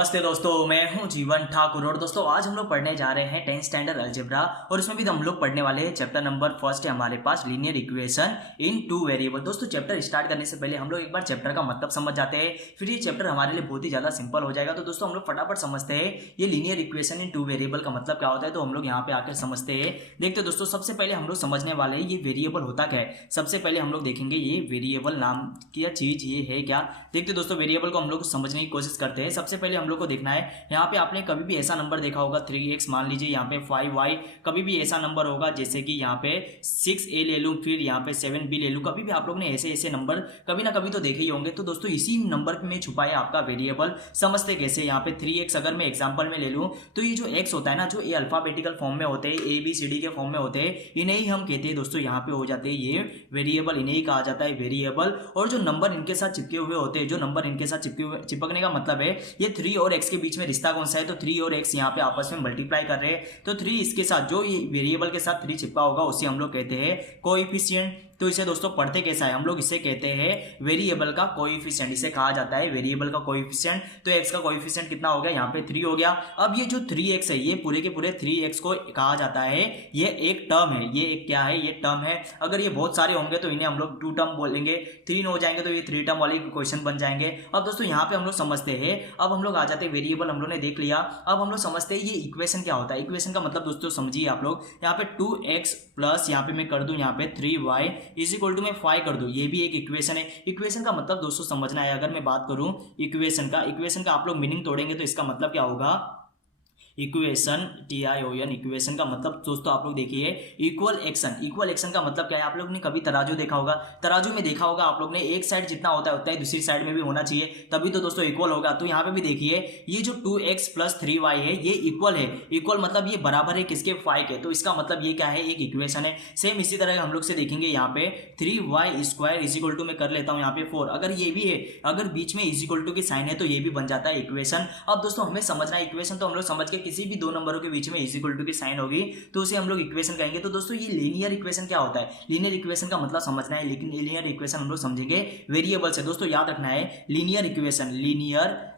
नमस्ते दोस्तों, मैं हूं जीवन ठाकुर और दोस्तों आज हम लोग पढ़ने जा रहे हैं 10th स्टैंडर्ड अलजेब्रा और इसमें भी हम लोग पढ़ने वाले हैं चैप्टर नंबर फर्स्ट है हमारे पास linear equation in two variable. दोस्तों चैप्टर स्टार्ट करने से पहले हम लोग एक बार चैप्टर का मतलब समझ जाते हैं, फिर ये चैप्टर हमारे लिए बहुत ही ज्यादा सिंपल हो जाएगा। तो दोस्तों हम लोग फटाफट समझते हैं ये linear equation in two variable का मतलब क्या होता है। तो हम लोग यहाँ पे आकर समझते हैं। देखते दोस्तों सबसे पहले हम लोग समझने वाले हैं ये वेरिएबल होता क्या है। सबसे पहले हम लोग देखेंगे ये वेरिएबल नाम की चीज ये है क्या। देखते दोस्तों वेरिएबल को हम लोग समझने की कोशिश करते हैं। सबसे पहले हम लोग को देखना है यहाँ पे आपने कभी भी ऐसा नंबर देखा होगा 3x, मान लीजिए यहाँ पे 5y, कभी भी ऐसा नंबर होगा जैसे कि यहाँ पे 6a ले लूँ, फिर यहाँ पे 7b ले लूँ। कभी भी आप लोग ने ऐसे ऐसे नंबर कभी ना कभी तो देखे ही होंगे। तो दोस्तों इसी नंबर में छुपा है आपका वेरिएबल। समझते कैसे, यहाँ पे 3x अगर मैं एग्जाम्पल में ले लूँ तो ये जो x होता है ना, जो ये अल्फाबेटिकल फॉर्म में होते हैं, ABCD के फॉर्म में होते हैं, इन्हें ही हम कहते हैं दोस्तों यहाँ पे हो जाते हैं ये वेरिएबल, इन्हें ही कहा जाता है वेरिएबल। और जो नंबर इनके साथ चिपके हुए होते हैं, जो नंबर इनके साथ चिपकने का मतलब है ये 3 और x के बीच में रिश्ता कौन सा है, तो 3 और x यहाँ पे आपस में मल्टीप्लाई कर रहे हैं। तो 3 इसके साथ, जो ये वेरिएबल के साथ 3 चिपका होगा उसे हम लोग कहते हैं कोएफिशिएंट। तो इसे दोस्तों पढ़ते कैसा है, हम लोग इसे कहते हैं वेरिएबल का कोएफिशिएंट, इसे कहा जाता है वेरिएबल का कोएफिशिएंट। तो x का कोएफिशिएंट कितना हो गया, यहाँ पे 3 हो गया। अब ये जो 3x है ये पूरे के पूरे 3x को कहा जाता है, ये एक टर्म है, ये एक क्या है, ये टर्म है। अगर ये बहुत सारे होंगे तो इन्हें हम लोग 2 टर्म बोलेंगे, 3 हो जाएंगे तो ये 3 टर्म वाले क्वेश्चन बन जाएंगे। अब दोस्तों यहाँ पे हम लोग समझते हैं, अब हम लोग आ जाते हैं वेरिएबल हम लोग ने देख लिया। अब हम लोग समझते हैं ये इक्वेशन क्या होता है। इक्वेशन का मतलब दोस्तों समझिए आप लोग, यहाँ पे 2x प्लस यहाँ पे मैं कर दूं यहाँ पे 3y इज इक्वल टू मैं 5 कर दूं, ये भी एक इक्वेशन है। इक्वेशन का मतलब दोस्तों समझना है। अगर मैं बात करूं इक्वेशन का आप लोग मीनिंग तोड़ेंगे तो इसका मतलब क्या होगा, इक्वेशन TION, इक्वेशन का मतलब दोस्तों आप लोग देखिए इक्वल एक्शन। इक्वल एक्शन का मतलब क्या है, आप लोग ने कभी तराजू देखा होगा, तराजू में देखा होगा आप लोग ने, एक साइड जितना होता है उतना ही दूसरी साइड में भी होना चाहिए, तभी तो दोस्तों इक्वल होगा। तो यहाँ पे भी देखिए ये जो 2x प्लस 3y है ये इक्वल है। इक्वल मतलब ये बराबर है किसके, 5 के। तो इसका मतलब ये क्या है, एक इक्वेशन है। सेम इसी तरह हम लोग से देखेंगे यहाँ पे 3y square is equal to मैं कर लेता हूँ यहाँ पे 4, अगर ये भी है, अगर बीच में इज इक्वल टू की साइन है तो ये भी बन जाता है इक्वेशन। अब दोस्तों हमें समझना है इक्वेशन, तो हम लोग समझ के किसी भी दो नंबरों के बीच में इज इक्वल टू की साइन होगी तो उसे हम लोग इक्वेशन कहेंगे। तो दोस्तों ये लीनियर इक्वेशन क्या होता है, लीनियर इक्वेशन का मतलब समझना है। लेकिन लीनियर इक्वेशन हम लोग समझेंगे वेरिएबल से। दोस्तों याद रखना है लीनियर इक्वेशन,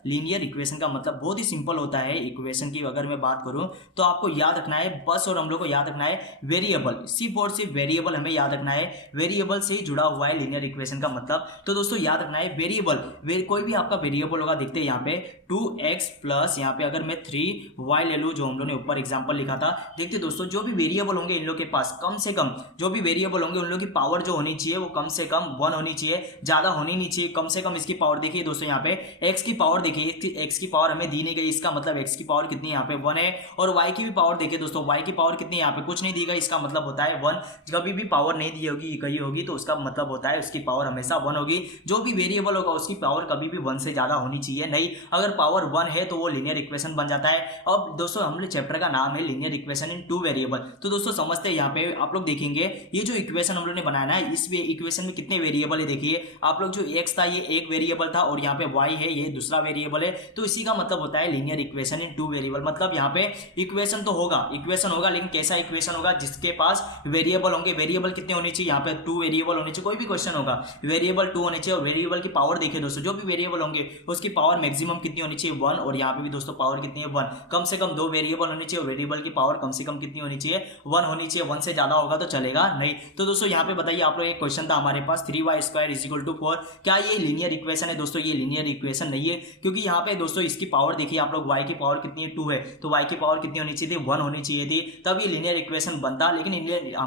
लीनियर इक्वेशन का मतलब बहुत ही सिंपल होता है। इक्वेशन की अगर मैं बात करूं तो आपको याद रखना है बस, और हम लोग को याद रखना है वेरिएबल, सिर्फ और सिर्फ वेरिएबल हमें याद रखना है। वेरिएबल से ही जुड़ा हुआ है लीनियर इक्वेशन का मतलब। तो दोस्तों याद रखना है वेरिएबल, कोई भी आपका वेरिएबल होगा, देखते हैं यहाँ पे 2x प्लस यहाँ पे अगर मैं 3y ले लूँ, जो हम लोग ने ऊपर एग्जांपल लिखा था। देखते दोस्तों जो भी वेरिएबल होंगे इन लोग के पास, कम से कम जो भी वेरिएबल होंगे उन लोग की पावर जो होनी चाहिए वो कम से कम 1 होनी चाहिए, ज्यादा होनी नहीं चाहिए। कम से कम इसकी पावर देखिए दोस्तों, यहाँ पे x की पावर देखिए, x की पावर हमें दी नहीं गई, इसका मतलब x की पावर कितनी यहाँ पे 1 है। और y की भी पावर देखिए दोस्तों, y की पावर कितनी यहाँ पे कुछ नहीं दी गई, इसका मतलब होता है 1। कभी भी पावर नहीं दी होगी कही होगी तो उसका मतलब होता है उसकी पावर हमेशा 1 होगी। जो भी वेरिएबल होगा उसकी पावर कभी भी 1 से ज्यादा होनी चाहिए नहीं, अगर पावर 1 है तो वो लीनियर इक्वेशन बन जाता है। अब दोस्तों हमने चैप्टर का नाम है linear equation in two variable. तो दोस्तों समझते हैं, यहाँ पे आप लोग देखेंगे ये जो इक्वेशन हम लोग ने बनाया है, इस इक्वेशन में कितने वेरिएबल है देखिए आप लोग। जो x था ये एक वेरिएबल था और यहाँ पे y है ये दूसरा वेरिएबल है। तो इसी का मतलब होता है linear equation in two variable. मतलब यहाँ पे इक्वेशन तो होगा, इक्वेशन होगा, लेकिन कैसा इक्वेशन होगा, जिसके पास वेरिएबल होंगे। वेरिएबल कितने होने चाहिए, यहाँ पे 2 वेरिएबल होने चाहिए। कोई भी क्वेश्चन होगा वेरिएबल 2 होने चाहिए। और वेरिएबल की पावर देखिए दोस्तों, जो भी वेरिएबल होंगे उसकी पावर मैक्सिमम कितनी होनी चाहिए, 1। और यहाँ पे भी दोस्तों पावर कितनी है, 1। कम से कम 2 वेरिएबल होनी चाहिए, वेरिएबल की पावर कम से कम कितनी होनी चाहिए, 1 होनी चाहिए। 1 से ज्यादा होगा तो चलेगा नहीं। तो दोस्तों यहाँ पे बताइए आप लोग, एक क्वेश्चन था हमारे पास 3y square is equal to 4, क्या ये लीनियर इक्वेशन है दोस्तों, ये लीनियर इक्वेशन नहीं है। क्योंकि यहाँ पे दोस्तों इसकी पावर देखिए आप लोग, y की पावर कितनी है, 2 है, तो y की पावर कितनी होनी चाहिए थी, 1 होनी चाहिए थी, तब ये लीनियर इक्वेशन बनता। लेकिन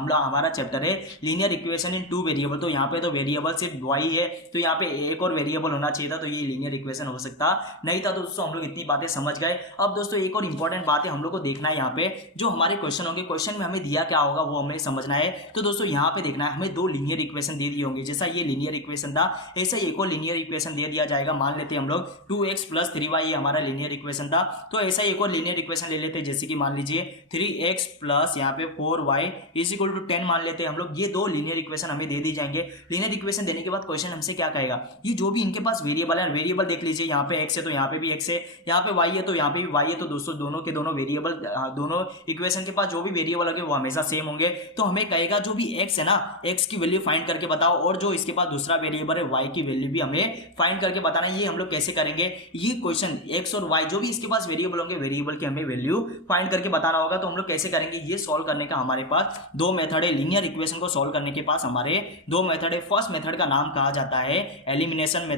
हमारा चैप्टर है linear equation in two variable, तो यहाँ पे तो वेरिएबल सिर्फ y है, तो यहाँ पे एक और वेरिएबल होना चाहिए था, तो ये लीनियर इक्वेशन हो सकता नहीं था। तो दोस्तों हम लोग इतनी बातें समझ गए। अब दोस्तों एक और इंपॉर्टेंट बात है, हम लोग को देखना है यहाँ पे जो हमारे क्वेश्चन होंगे, क्वेश्चन में हमें दिया क्या होगा वो हमें समझना है। तो दोस्तों यहाँ पे देखना है हमें 2 लीनियर इक्वेशन दे दिए होंगे, जैसा ये लीनियर इक्वेशन था ऐसा ही एक और लीनियर इक्वेशन दे दिया जाएगा। मान लेते हैं हम लोग 2x प्लस 3y ये हमारा लीनियर इक्वेशन था, तो ऐसा ही एक और लीनियर इक्वेशन ले लेते हैं, जैसे कि मान लीजिए 3x प्लस यहाँ पे 4y इज इक्वल टू 10 मान लेते हैं हम लोग। ये 2 लीनियर इक्वेशन हमें दे दी जाएंगे। लीनियर इक्वेशन देने के बाद क्वेश्चन हमसे क्या कहेगा, ये जो भी इनके पास वेरिएबल है, वेरिएबल देख लीजिए, यहाँ पे x है तो यहाँ पे भी x है, यहाँ पे y है तो यहाँ पे भी y है। तो दोस्तों दोनों के दोनों वेरिएबल, दोनों इक्वेशन के पास जो भी वेरिएबल होंगे वो हमेशा सेम होंगे। तो हमें कहेगा जो भी x है ना, x की वैल्यू फाइंड करके बताओ, और जो इसके पास दूसरा वेरिएबल है y की वैल्यू भी हमें फाइंड करके बताना है। ये हम लोग कैसे करेंगे, ये क्वेश्चन एक्स और वाई जो भी इसके पास वेरिएबल होंगे, वेरिएबल की हमें वैल्यू फाइंड करके बताना होगा। तो हम लोग कैसे करेंगे, ये सॉल्व करने का हमारे पास दो मेथड है। लीनियर इक्वेशन को सॉल्व करने के पास हमारे दो मेथड है। फर्स्ट मेथड का नाम कहा जाता है एलिमिनेशन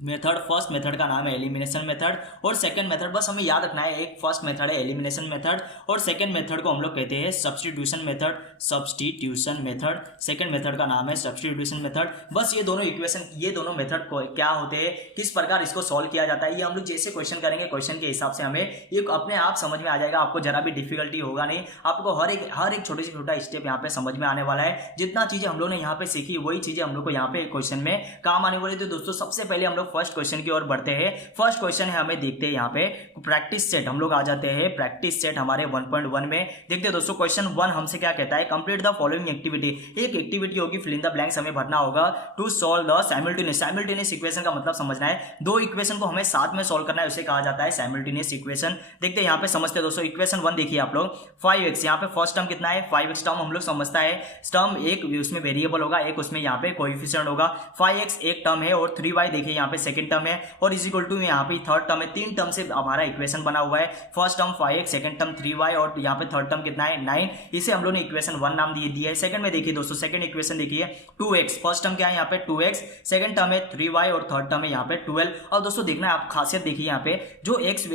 मेथड, फर्स्ट मेथड का नाम है एलिमिनेशन मेथड, और सेकंड मेथड बस हमें याद रखना है, एक फर्स्ट मेथड है एलिमिनेशन मेथड और सेकंड मेथड को हम लोग कहते हैं सब्स्टिट्यूशन मेथड। सेकंड मेथड का नाम है सब्स्टिट्यूशन मेथड। बस ये दोनों इक्वेशन, ये दोनों मेथड को क्या होते हैं, किस प्रकार इसको सॉल्व किया जाता है, ये हम लोग जैसे क्वेश्चन करेंगे क्वेश्चन के हिसाब से हमें ये अपने आप समझ में आ जाएगा। आपको जरा भी डिफिकल्टी होगा नहीं, आपको हर एक छोटे से छोटा स्टेप यहाँ पे समझ में आने वाला है। जितना चीजें हम लोग ने यहाँ पे सीखी वही चीजें हम लोग को यहाँ पे क्वेश्चन में काम आने वाली। तो दोस्तों सबसे पहले हम लोग फर्स्ट क्वेश्चन की ओर बढ़ते हैं। फर्स्ट क्वेश्चन है, हमें देखते हैं यहाँ पे प्रैक्टिस सेट। हम लोग आ जाते हैं प्रैक्टिस सेट हमारे 1.1 में। देखते हैं दोस्तों क्वेश्चन 1 हमसे क्या कहता है, कंप्लीट द फॉलोइंग एक्टिविटी। एक एक्टिविटी होगी, फिल इन द ब्लैंक्स हमें भरना होगा to solve the simultaneous equation का मतलब समझना है, दो इक्वेशन को हमें साथ में सॉल्व करना है, उसे कहा जाता है साइमल्टेनियस इक्वेशन। देखते हैं यहाँ पे समझते हैं दोस्तों। इक्वेशन 1 देखिए आप लोग, 5x, यहाँ पे फर्स्ट टर्म कितना है 5x टर्म हम लोग समझता है। टर्म एक उसमें वेरिएबल होगा, एक उसमें यहाँ पे कोएफिशिएंट होगा। 5x एक टर्म है और 3y देखिए यहाँ पे सेकंड टर्म है और इज इक्वल टू यहाँ पे थर्ड टर्म है। तीन टर्म से हमारा इक्वेशन बना हुआ है। First term 5x, second term 3y और यहाँ पे थर्ड टर्म कितना है 9। इसे हम लोग ने इक्वेशन 1 नाम दिया है। सेकंड में देखिए दोस्तों, सेकंड इक्वेशन देखिए 2x, फर्स्ट टर्म क्या है यहाँ पे 2x, सेकंड टर्म है 3y और थर्ड टर्म है यहाँ पे 12। और दोस्तों देखना आप खासियत देखिए यहाँ पे, जो x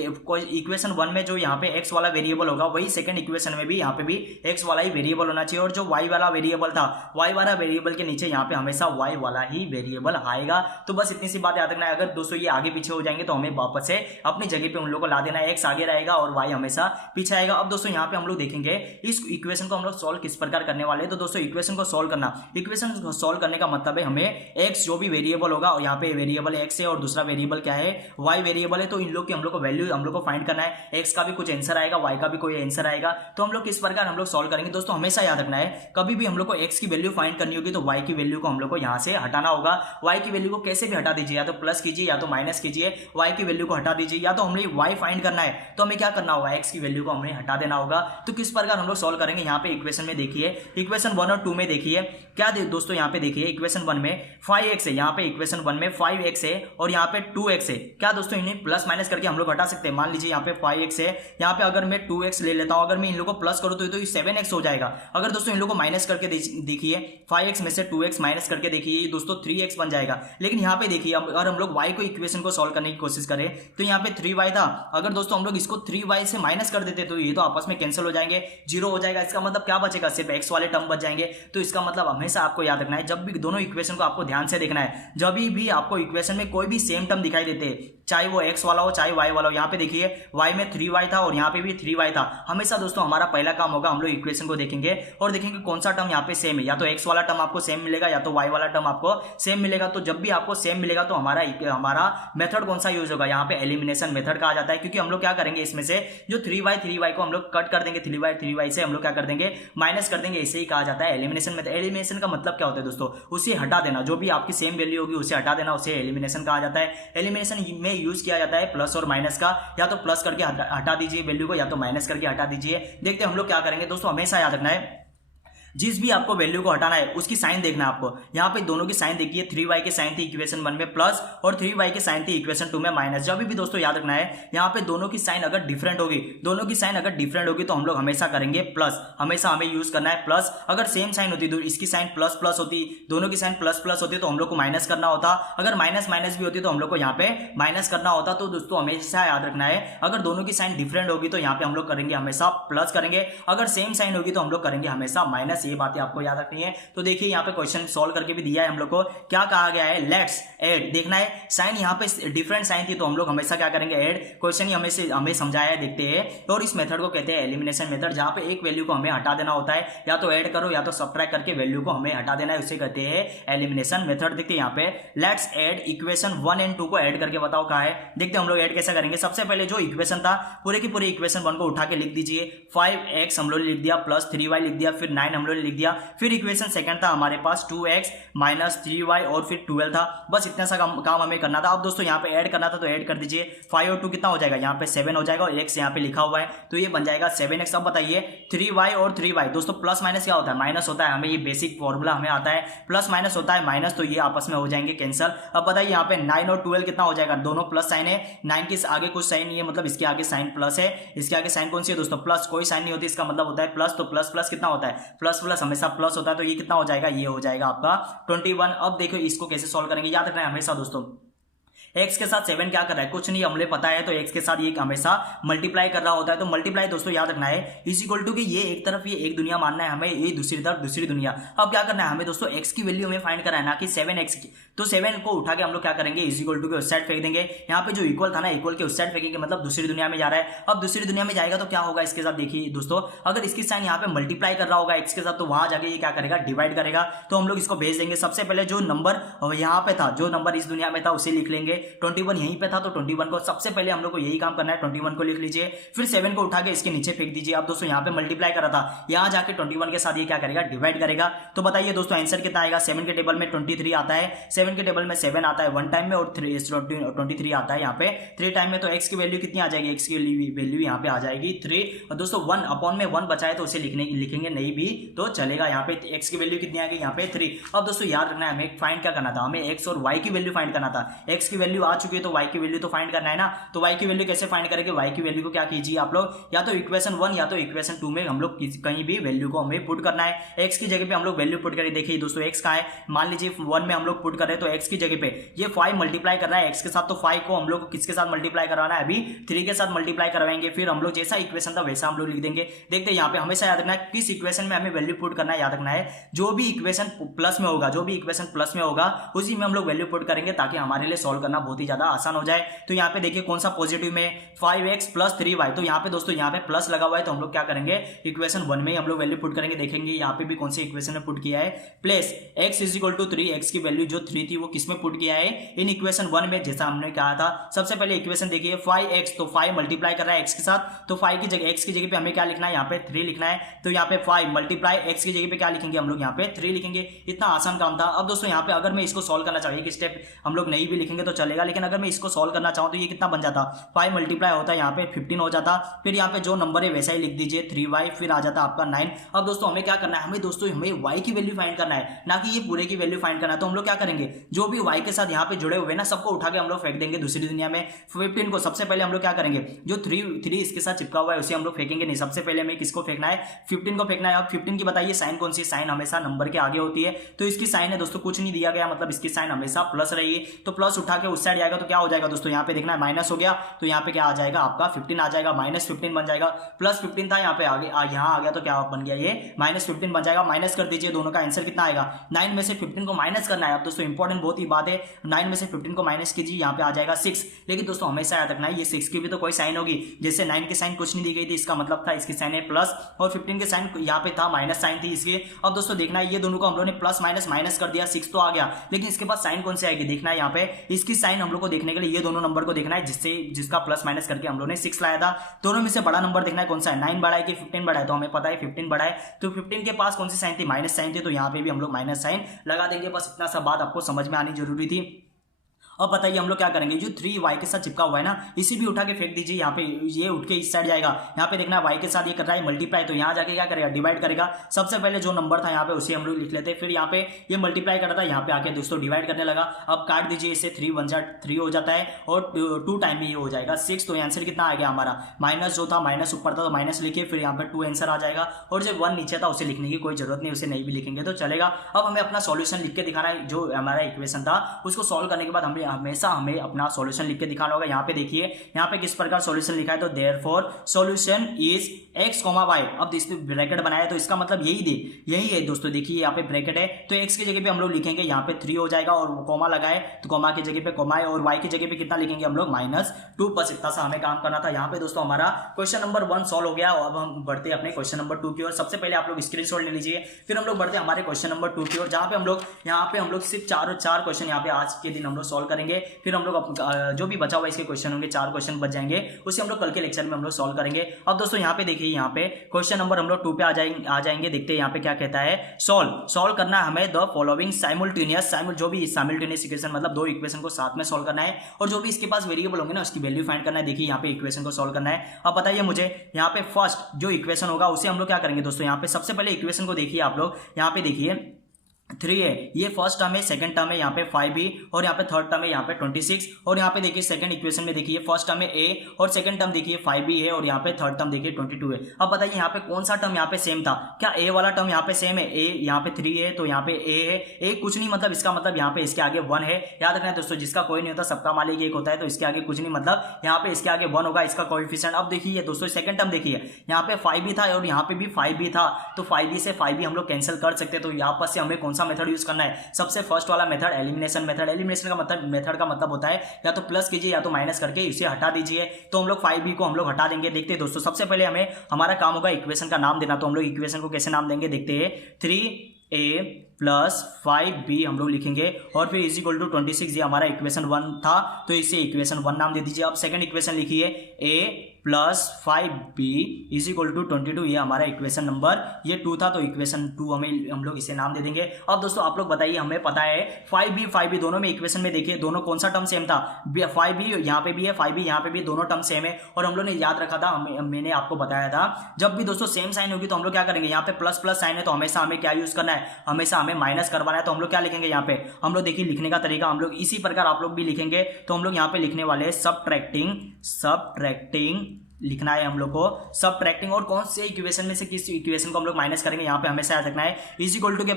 इक्वेशन 1 में जो यहाँ पे x वाला वेरिएबल होगा वही सेकंड इक्वेशन में भी यहाँ पे भी x वाला ही वेरिएबल होना चाहिए। और जो y वाला वेरिएबल था, y वाला वेरिएबल के नीचे यहाँ पे हमेशा y वाला ही वेरिएबल आएगा। तो बस इतनी सी बात याद रखना है। अगर दोस्तों ये आगे पीछे हो जाएंगे तो हमें वापस से अपनी जगह पे उन लोगों को ला देना है। x आगे रहेगा और y हमेशा पीछे आएगा। अब दोस्तों यहाँ पे हम लोग देखेंगे इस इक्वेशन को हम लोग सॉल्व किस प्रकार करने वाले हैं। तो दोस्तों इक्वेशन को सॉल्व करने का मतलब है हमें x जो भी वेरिएबल होगा, और यहाँ पे वेरिएबल x है और दूसरा वेरिएबल क्या है y वेरिएबल है, तो इन लोग की हम लोग को वैल्यू हम लोग को फाइंड करना है। x का भी कुछ आंसर आएगा, y का भी कोई आंसर आएगा। तो हम लोग किस प्रकार हम लोग सॉल्व करेंगे दोस्तों, हमेशा याद रखना है, कभी भी हम लोग को x की वैल्यू फाइंड करनी होगी तो y की वैल्यू को हम लोग को यहाँ से हटाना होगा। y की वैल्यू को कैसे भी हटा दीजिए, या तो प्लस कीजिए या तो माइनस कीजिए, y की वैल्यू को हटा दीजिए। या तो हमें y फाइंड करना है तो हमें क्या करना होगा, x की वैल्यू को हमें हटा देना होगा। तो किस प्रकार हम लोग सॉल्व करेंगे, यहाँ पे इक्वेशन में देखिए, इक्वेशन 1 और 2 में देखिए क्या दोस्तों, यहाँ पे देखिए इक्वेशन 1 में 5x है, यहाँ पे इक्वेशन 1 में 5x है और यहाँ पे 2x है। क्या दोस्तों इन्हें प्लस माइनस करके हम लोग हटा सकते हैं। मान लीजिए यहाँ पे 5x है, यहाँ पे अगर मैं 2x ले लेता हूँ, अगर मैं इन लोगों को प्लस करूँ तो 7x हो जाएगा। अगर दोस्तों इन लोगों को माइनस करके देखिए, 5x में से 2x माइनस करके देखिए दोस्तों 3x बन जाएगा। लेकिन यहाँ पे देखिए अगर हम लोग y को इक्वेशन को सॉल्व करने की कोशिश करें तो यहाँ पे 3y था, अगर दोस्तों हम लोग इसको 3y से माइनस कर देते तो ये तो आपस में कैंसिल हो जाएंगे, 0 हो जाएगा। इसका मतलब क्या बचेगा, सिर्फ x वाले टर्म बच जाएंगे। तो इसका मतलब हमेशा आपको याद रखना है, जब भी दोनों इक्वेशन को आपको ध्यान से देखना है, जब भी आपको इक्वेशन में कोई भी सेम टर्म दिखाई देते हैं, चाहे वो x वाला हो चाहे y वाला हो, यहाँ पे देखिए y में 3y था और यहाँ पे भी 3y था। हमेशा दोस्तों हमारा पहला काम होगा, हम लोग इक्वेशन को देखेंगे और देखेंगे कौन सा टर्म यहाँ पे सेम है, या तो x वाला टर्म आपको सेम मिलेगा या तो y वाला टर्म आपको सेम मिलेगा। तो जब भी आपको सेम मिलेगा तो हमारा मेथड कौन सा यूज होगा, यहाँ पे एलिमिनेशन मेथड कहा जाता है। क्योंकि हम लोग क्या करेंगे, इसमें से जो 3y को हम लोग कट कर देंगे, 3y से हम लोग क्या कर देंगे, माइनस कर देंगे। इसे ही कहा जाता है एलिमिनेशन मेथड। एलिमिनेशन का मतलब क्या होता है दोस्तों, उसे हटा देना, जो भी आपकी सेम वैल्यू होगी उसे हटा देना, उसे एलिमिनेशन कहा जाता है। एलिमिनेशन में यूज किया जाता है प्लस और माइनस का, या तो प्लस करके हटा दीजिए वैल्यू को, या तो माइनस करके हटा दीजिए। देखते हैं हम लोग क्या करेंगे दोस्तों, हमेशा याद रखना है जिस भी आपको वैल्यू को हटाना है उसकी साइन देखना है आपको। यहाँ पे दोनों की साइन देखिए, 3y के साइन थी इक्वेशन 1 में प्लस और 3y के साइन थी इक्वेशन 2 में माइनस। जब भी दोस्तों याद रखना है, यहाँ पे दोनों की साइन अगर डिफरेंट होगी तो हम लोग हमेशा करेंगे प्लस, हमेशा हमें यूज करना है प्लस। अगर सेम साइन होती तो इसकी साइन प्लस प्लस होती, दोनों की साइन प्लस प्लस होती तो हम लोग को माइनस करना होता। अगर माइनस माइनस भी होती तो हम लोग को यहाँ पे माइनस करना होता। तो दोस्तों हमेशा याद रखना है, अगर दोनों की साइन डिफरेंट होगी तो यहाँ पे हम लोग करेंगे हमेशा प्लस करेंगे, अगर सेम साइन होगी तो हम लोग करेंगे हमेशा माइनस। ये बातें आपको याद रखनी है। तो देखिए यहाँ पे क्वेश्चन सॉल्व करके भी दिया है हम लोग को, क्या कहा गया है, लेट्स ऐड। देखना है साइन यहाँ पे डिफरेंट साइन थी तो हम लोग हमेशा क्या करेंगे, ऐड। क्वेश्चन ही हमें समझाया है, देखते हैं। और इस मेथड को कहते हैं एलिमिनेशन मेथड, जहां पे एक वैल्यू को हमें हटा देना होता है, या तो ऐड करो या तो सब्ट्रैक्ट करके वैल्यू को हमें हटा देना है, उसे कहते हैं एलिमिनेशन मेथड। देखते हैं यहाँ पे लेट्स ऐड इक्वेशन 1 और 2 को ऐड करके बताओ कहा है। देखते हैं हम लोग ऐड कैसे करेंगे। सबसे पहले जो इक्वेशन था पूरे की पूरी इक्वेशन 1 को उठा के लिख दीजिए। 5x हम लोग लिख दिया प्लस 3y लिख दिया, फिर 9 हम लोगों ने लिख दिया। फिर इक्वेशन सेकंड था हमारे पास 2x माइनस 3y और फिर 12 था। बस इतना सा काम हमें करना था। अब दोस्तों यहाँ पे ऐड करना था तो ऐड कर दीजिए। 5 और 2 कितना हो जाएगा, यहाँ पे 7 हो जाएगा और x यहाँ पे लिखा हुआ है तो ये बन जाएगा 7x। अब बताइए 3y और 3y, दोस्तों प्लस माइनस क्या होता है, माइनस होता है। हमें ये बेसिक फॉर्मूला हमें आता है, प्लस माइनस होता है माइनस, तो ये आपस में हो जाएंगे कैंसिल। अब बताइए यहाँ पे 9 और 12 कितना हो जाएगा, दोनों प्लस साइन है। 9 के आगे कुछ साइन नहीं है, मतलब इसके आगे साइन प्लस है, इसके आगे साइन कौन सी है दोस्तों, प्लस। कोई साइन नहीं होती, इसका मतलब होता है प्लस। तो प्लस प्लस कितना होता है, प्लस प्लस हमेशा प्लस होता है। तो ये कितना हो जाएगा, ये हो जाएगा आपका 21। अब देखो इसको कैसे सॉल्व करेंगे, याद रखना है हमेशा दोस्तों x के साथ 7 क्या कर रहा है, कुछ नहीं हमें पता है। तो x के साथ ये हमेशा मल्टीप्लाई कर रहा होता है। तो मल्टीप्लाई दोस्तों याद रखना है इज इक्वल टू कि ये एक तरफ ये एक दुनिया मानना है हमें, ये दूसरी तरफ दूसरी दुनिया। अब क्या करना है हमें दोस्तों, x की वैल्यू हमें फाइंड करना है, ना कि 7x की। तो 7 को उठा के हम लोग क्या करेंगे, इज इक्वल टू के उस साइड फेंक देंगे। यहाँ पे जो इक्वल था ना, इक्वल के उस साइड फेंकेंगे, मतलब दूसरी दुनिया में जा रहा है। अब दूसरी दुनिया में जाएगा तो क्या होगा इसके साथ, देखिए दोस्तों अगर इसकी साइन यहाँ पे मल्टीप्लाई कर रहा होगा x के साथ, तो वहां जाके ये क्या करेगा, डिवाइड करेगा। तो हम लोग इसको भेज देंगे। सबसे पहले जो नंबर यहाँ पे था, जो नंबर इस दुनिया में था उसे लिख लेंगे। 21 यहीं पे था तो 21 को सबसे पहले हम लोग को यही काम करना है, 21 को लिख लीजिए। फिर 7 को उठा के इसके नीचे फेंक दीजिए। अब दोस्तों यहाँ पे मल्टीप्लाई कर रहा था, यहाँ जाके 21 के साथ ये क्या करेगा, डिवाइड करेगा। तो बताइए दोस्तों आंसर कितना आएगा, 7 के टेबल में 23 आता है, 7 के टेबल में 7 आता है 1 टाइम में, और 23 आता है यहाँ पे 3 टाइम में। तो x की वैल्यू कितनी आ जाएगी, x की वैल्यू यहाँ पे आ जाएगी 3। और दोस्तों 1 अपॉन में 1 बचा है तो उसे लिखेंगे नहीं भी तो चलेगा। यहाँ पे x की वैल्यू कितनी आ गई, यहाँ पे 3। अब दोस्तों याद रखना है हमें फाइंड क्या करना था, हमें x और y की वैल्यू फाइंड करना था। x की वैल्यू आ चुकी है तो y की वैल्यू तो फाइंड करना है ना। तो y की वैल्यू कैसे फाइंड करेंगे, y की वैल्यू को क्या कीजिए आप लोग, या तो इक्वेशन 1 या तो इक्वेशन 2 में हम लोग कहीं भी वैल्यू को हमें पुट करना है। x की जगह पे हम लोग वैल्यू पुट करें। देखिए दोस्तों x कहाँ है, मान लीजिए 1 में हम लोग पुट कर रहे हैं तो x की जगह पे ये 5 मल्टीप्लाई कर रहा है x के साथ, तो 5 को हम लोग किसके साथ मल्टीप्लाई करवाना है, अभी 3 के साथ मल्टीप्लाई करवाएंगे। फिर हम लोग जैसा इक्वेशन था वैसा हम लोग लिख देंगे। देखते हैं यहाँ पे हमेशा याद रखना है किस इक्वेशन में हमें वैल्यू पुट करना है। याद रखना है जो भी इक्वेशन प्लस में होगा, जो भी इक्वेशन प्लस में होगा उसी में हम लोग वैल्यू पुट करेंगे, ताकि हमारे लिए सॉल्व करना बहुत ही ज्यादा आसान हो जाए। तो यहाँ पे देखिए कौन सा पॉजिटिव में 5x प्लस 3y, तो यहाँ पे दोस्तों यहाँ पे प्लस लगा हुआ है तो हम लोग क्या करेंगे, इक्वेशन 1 में हम लोग वैल्यू पुट करेंगे। देखेंगे यहाँ पे भी कौन सी इक्वेशन में पुट किया है, place x is equal to 3, x की वैल्यू जो 3 थी वो किस में पुट किया है, इन इक्वेशन 1 में, जैसा हमने कहा था। सबसे पहले इक्वेशन देखिए 5x, तो 5 मल्टीप्लाई कर रहा है x के साथ, तो 5 की जगह x की जगह पे हमें क्या लिखना है, यहाँ पे 3 लिखना है। तो यहाँ पे 5 मल्टीप्लाई x की जगह पे क्या लिखेंगे हम लोग, यहाँ पे 3 लिखेंगे। इतना आसान काम था। अब दोस्तों यहाँ पे अगर मैं इसको सॉल्व करना चाहिए कि स्टेप हम लोग नहीं भी लिखेंगे तो चलेगा, लेकिन अगर मैं इसको सॉल्व करना चाहूँ तो ये कितना बन जाता, 5 मल्टीप्लाई होता है यहाँ पे 15 हो जाता। फिर यहाँ पे जो नंबर है वैसा ही लिख दीजिए 3y, फिर आ जाता आपका 9। अब दोस्तों हमें क्या करना है, हमें दोस्तों हमें y की वैल्यू फाइंड करना है, ना कि ये पूरे की वैल्यू फाइंड करना है। तो हम लोग क्या करेंगे, जो भी y के साथ यहाँ पे जुड़े हुए ना सबको उठा के हम लोग फेंक देंगे दूसरी दुनिया में। 15 को सबसे पहले हम लोग क्या करेंगे, जो 3 इसके साथ चिपका हुआ है उसे हम लोग फेंकेंगे नहीं, सबसे पहले हमें किसको फेंकना है, 15 को फेंकना है। अब 15 की बताइए साइन कौन सी, साइन हमेशा नंबर के आगे होती है, तो इसकी साइन है दोस्तों कुछ नहीं दिया गया, मतलब इसकी साइन हमेशा प्लस रहेगी। तो प्लस उठा के उस साइड जाएगा तो क्या हो जाएगा दोस्तों, यहाँ पे देखना है माइनस हो गया, तो यहाँ पे क्या आ जाएगा आपका 15 आ जाएगा, -15 बन जाएगा। प्लस 15 था यहाँ पे आगे यहाँ आ गया तो क्या बन गया, ये -15 बन जाएगा। माइनस कर दीजिए, दोनों का आंसर कितना आएगा, 9 में से 15 को माइनस करना है। अब दोस्तों इंपॉर्टेंट बहुत ही बात है, 9 में से 15 को माइनस कीजिए, यहाँ पे आ जाएगा 6। लेकिन दोस्तों हमेशा याद रखना है ये 6 की भी तो कोई साइन होगी, जैसे 9 की साइन कुछ नहीं दी गई थी, इसका मतलब था इसकी साइन है प्लस, और 15 के साइन यहाँ पे था माइनस साइन थी इसकी। अब दोस्तों देखना है ये दोनों को हम लोगों ने प्लस माइनस माइनस कर दिया, 6 तो आ गया, लेकिन इसके बाद साइन कौन सी आएगी देखना है। यहाँ पे इसकी साइन हम लोग को देखने के लिए ये दोनों नंबर को देखना है, जिसका प्लस माइनस करके हम लोग ने 6 लाया था। दोनों में से बड़ा नंबर देखना है कौन सा है, 9 बड़ा है कि 15 बड़ा है, तो हमें पता है 15 बड़ा है। तो 15 के पास कौन सी साइन थी, माइनस साइन थी, तो यहाँ पे भी हम लोग माइनस साइन लगा देंगे। बस इतना सा बात आपको समझ में आनी जरूरी थी। अब बताइए हम लोग क्या करेंगे, जो 3y के साथ चिपका हुआ है ना इसी भी उठा के फेंक दीजिए। यहाँ पे ये उठ के इस साइड जाएगा, यहाँ पे देखना y के साथ ये कर रहा है मल्टीप्लाई, तो यहाँ जाके क्या करेगा, डिवाइड करेगा। सबसे पहले जो नंबर था यहाँ पे उसे हम लोग लिख लेते हैं, फिर यहाँ पे ये मल्टीप्लाई कर रहा था, यहाँ पे आके दोस्तों डिवाइड करने लगा। अब काट दीजिए इसे, 3 हो जाता है और 2 टाइम में ये हो जाएगा 6। तो आंसर कितना आ गया हमारा, माइनस जो था माइनस ऊपर था तो माइनस लिखिए, फिर यहाँ पे 2 आंसर आ जाएगा, और जो 1 नीचे था उसे लिखने की कोई जरूरत नहीं, उसे नहीं भी लिखेंगे तो चलेगा। अब हमें अपना सॉल्यूशन लिख के दिखाना है, जो हमारा इक्वेशन था उसको सॉल्व करने के बाद हमें अपना सॉल्यूशन लिख के दिखाना होगा। यहाँ पे देखिए यहाँ पे किस प्रकार सॉल्यूशन लिखा है, तो therefore solution is x, y। अब इसमें ब्रैकेट बनाया तो इसका मतलब यही है दोस्तों। देखिए यहाँ पे ब्रैकेट है तो x की जगह पे हम लोग लिखेंगे यहाँ पे 3 हो जाएगा, और कॉमा लगाए तो कॉमा की जगह पे कॉमा है, और y की जगह पे कितना लिखेंगे हम लोग -2। बस इतना सा हमें काम करना था। यहाँ पे दोस्तों हमारा क्वेश्चन नंबर 1 सॉल्व हो गया। अब हम बढ़ते हैं अपने क्वेश्चन नंबर 2 की ओर। सबसे पहले आप लोग स्क्रीनशॉट ले लीजिए, फिर हम लोग बढ़ते हैं हमारे क्वेश्चन नंबर 2 की ओर, जहाँ पे हम लोग सिर्फ 4 क्वेश्चन यहाँ पे आज के दिन हम लोग सॉल्व करेंगे। करेंगे, फिर हम लोग जो भी बचा हुआ इसके क्वेश्चन होंगे, 4 क्वेश्चन बच जाएंगे, उसे हम लोग कल के लेक्चर में हम लोग सॉल्व करेंगे। अब दोस्तों यहाँ पे देखिए, यहाँ पे क्वेश्चन नंबर हम लोग 2 पे आ जाएंगे। देखते हैं यहाँ पे क्या कहता है। सॉल्व करना है हमें द फॉलोइंग साइमल्टेनियस, जो भी साइमल्टेनियस इक्वेशन मतलब 2 इक्वेशन को साथ में सॉल्व करना है, और जो भी इसके पास वेरिएबल होंगे ना उसकी वैल्यू फाइंड करना है। देखिए यहाँ पे इक्वेशन को सॉल्व करना है। अब बताइए मुझे यहाँ पे फर्स्ट जो इक्वेशन होगा उसे हम लोग क्या करेंगे दोस्तों। यहाँ पे सबसे पहले इक्वेशन को देखिए आप लोग, यहाँ पे देखिए 3 है, ये फर्स्ट टर्म है, सेकंड टर्म है यहाँ पे 5b, और यहाँ पे थर्ड टर्म है यहाँ पे 26, और यहाँ पे देखिए सेकंड इक्वेशन में देखिए फर्स्ट टर्म है a, और सेकंड टर्म देखिए 5b है, और यहाँ पे थर्ड टर्म देखिए 22 है। अब बताइए यहाँ पे कौन सा टर्म यहाँ पे सेम था, क्या a वाला टर्म यहाँ पे सेम है, a यहाँ पे 3 है तो यहाँ पे a है, a कुछ नहीं मतलब इसका मतलब यहाँ पे इसके आगे 1 है। याद रखना है दोस्तों, जिसका कोई नहीं होता सबका मालिक एक होता है, तो इसके आगे कुछ नहीं मतलब यहाँ पे इसके आगे 1 होगा इसका कोएफिशिएंट। अब देखिए दोस्तों सेकंड टर्म देखिए, यहाँ पे 5b था और यहाँ पे भी 5b था, तो 5b से 5b हम लोग कैंसिल कर सकते हैं। तो यहाँ पर से हमें कौन सा मेथड यूज करना है, सबसे फर्स्ट वाला मेथड एलिमिनेशन मेथड। एलिमिनेशन का मेथड का मतलब होता है या तो प्लस कीजिए या तो माइनस करके इसे हटा दीजिए। तो हम लोग 5b को हम लोग हटा देंगे। देखते हैं दोस्तों, सबसे पहले हमें हमारा काम होगा इक्वेशन का नाम देना। तो हम लोग इक्वेशन को कैसे नाम देंगे देखते हैं। 3a प्लस 5b हम लोग लिखेंगे, और फिर इज इक्वल टू 26, ये हमारा इक्वेशन 1 था तो इसे इक्वेशन 1 नाम दे दीजिए। अब सेकंड इक्वेशन लिखिए a plus 5b is equal to 22, ये हमारा इक्वेशन नंबर ये 2 था तो इक्वेशन 2 हम लोग इसे नाम दे देंगे। अब दोस्तों आप लोग बताइए, हमें पता है 5b दोनों में इक्वेशन में देखिए दोनों कौन सा टर्म सेम था, 5b यहाँ पे भी है 5b यहाँ पे भी, दोनों टर्म सेम है। और हम लोग ने याद रखा था, मैंने आपको बताया था, जब भी दोस्तों सेम साइन होगी तो हम लोग क्या करेंगे, यहाँ पे प्लस प्लस साइन है तो हमेशा हमें क्या यूज करना है, हमेशा हमें माइनस करवाना है। तो हम लोग क्या लिखेंगे यहाँ पे, हम लोग देखिए लिखने का तरीका हम लोग इसी प्रकार आप लोग भी लिखेंगे। तो हम लोग यहाँ पे लिखने वाले सबट्रैक्टिंग लिखना है हम लोग को, सबट्रैक्टिंग, और कौन से इक्वेशन में से किस इक्वेशन को हम लोग माइनस करेंगे यहाँ पे हमेशा याद रखना है। इज इक्वल टू के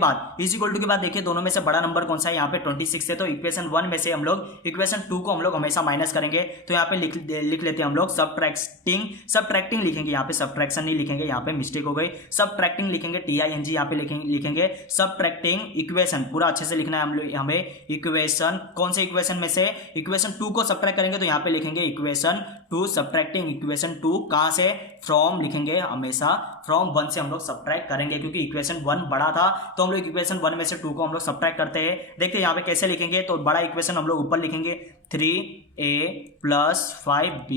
बाद देखिए दोनों में से बड़ा नंबर कौन सा है, यहाँ पे 26 है, तो इक्वेशन 1 में से हम लोग इक्वेशन 2 को हम लोग हमेशा माइनस करेंगे। तो यहाँ पे लिख लेते हैं हम लोग सबट्रैक्टिंग लिखेंगे, यहाँ पे सबट्रैक्शन नहीं लिखेंगे, यहाँ पे मिस्टेक हो गई, सबट्रैक्टिंग लिखेंगे TING, यहाँ पे लिखेंगे सबट्रैक्टिंग इक्वेशन, पूरा अच्छे से लिखना है हमें इक्वेशन, कौन से इक्वेशन में से, इक्वेशन 2 को सबट्रैक्ट करेंगे तो यहाँ पे लिखेंगे इक्वेशन 2 सबट्रैक्टिंग इक्वेशन 2, कहां से, फ्रॉम लिखेंगे, हमेशा फ्रॉम 1 से हम लोग सबट्रैक्ट करेंगे, क्योंकि इक्वेशन 1 बड़ा था तो हम लोग इक्वेशन 1 में से 2 को हम लोग सबट्रैक्ट करते हैं। देखते हैं यहाँ पे कैसे लिखेंगे। तो बड़ा इक्वेशन हम लोग ऊपर लिखेंगे 3a plus 5b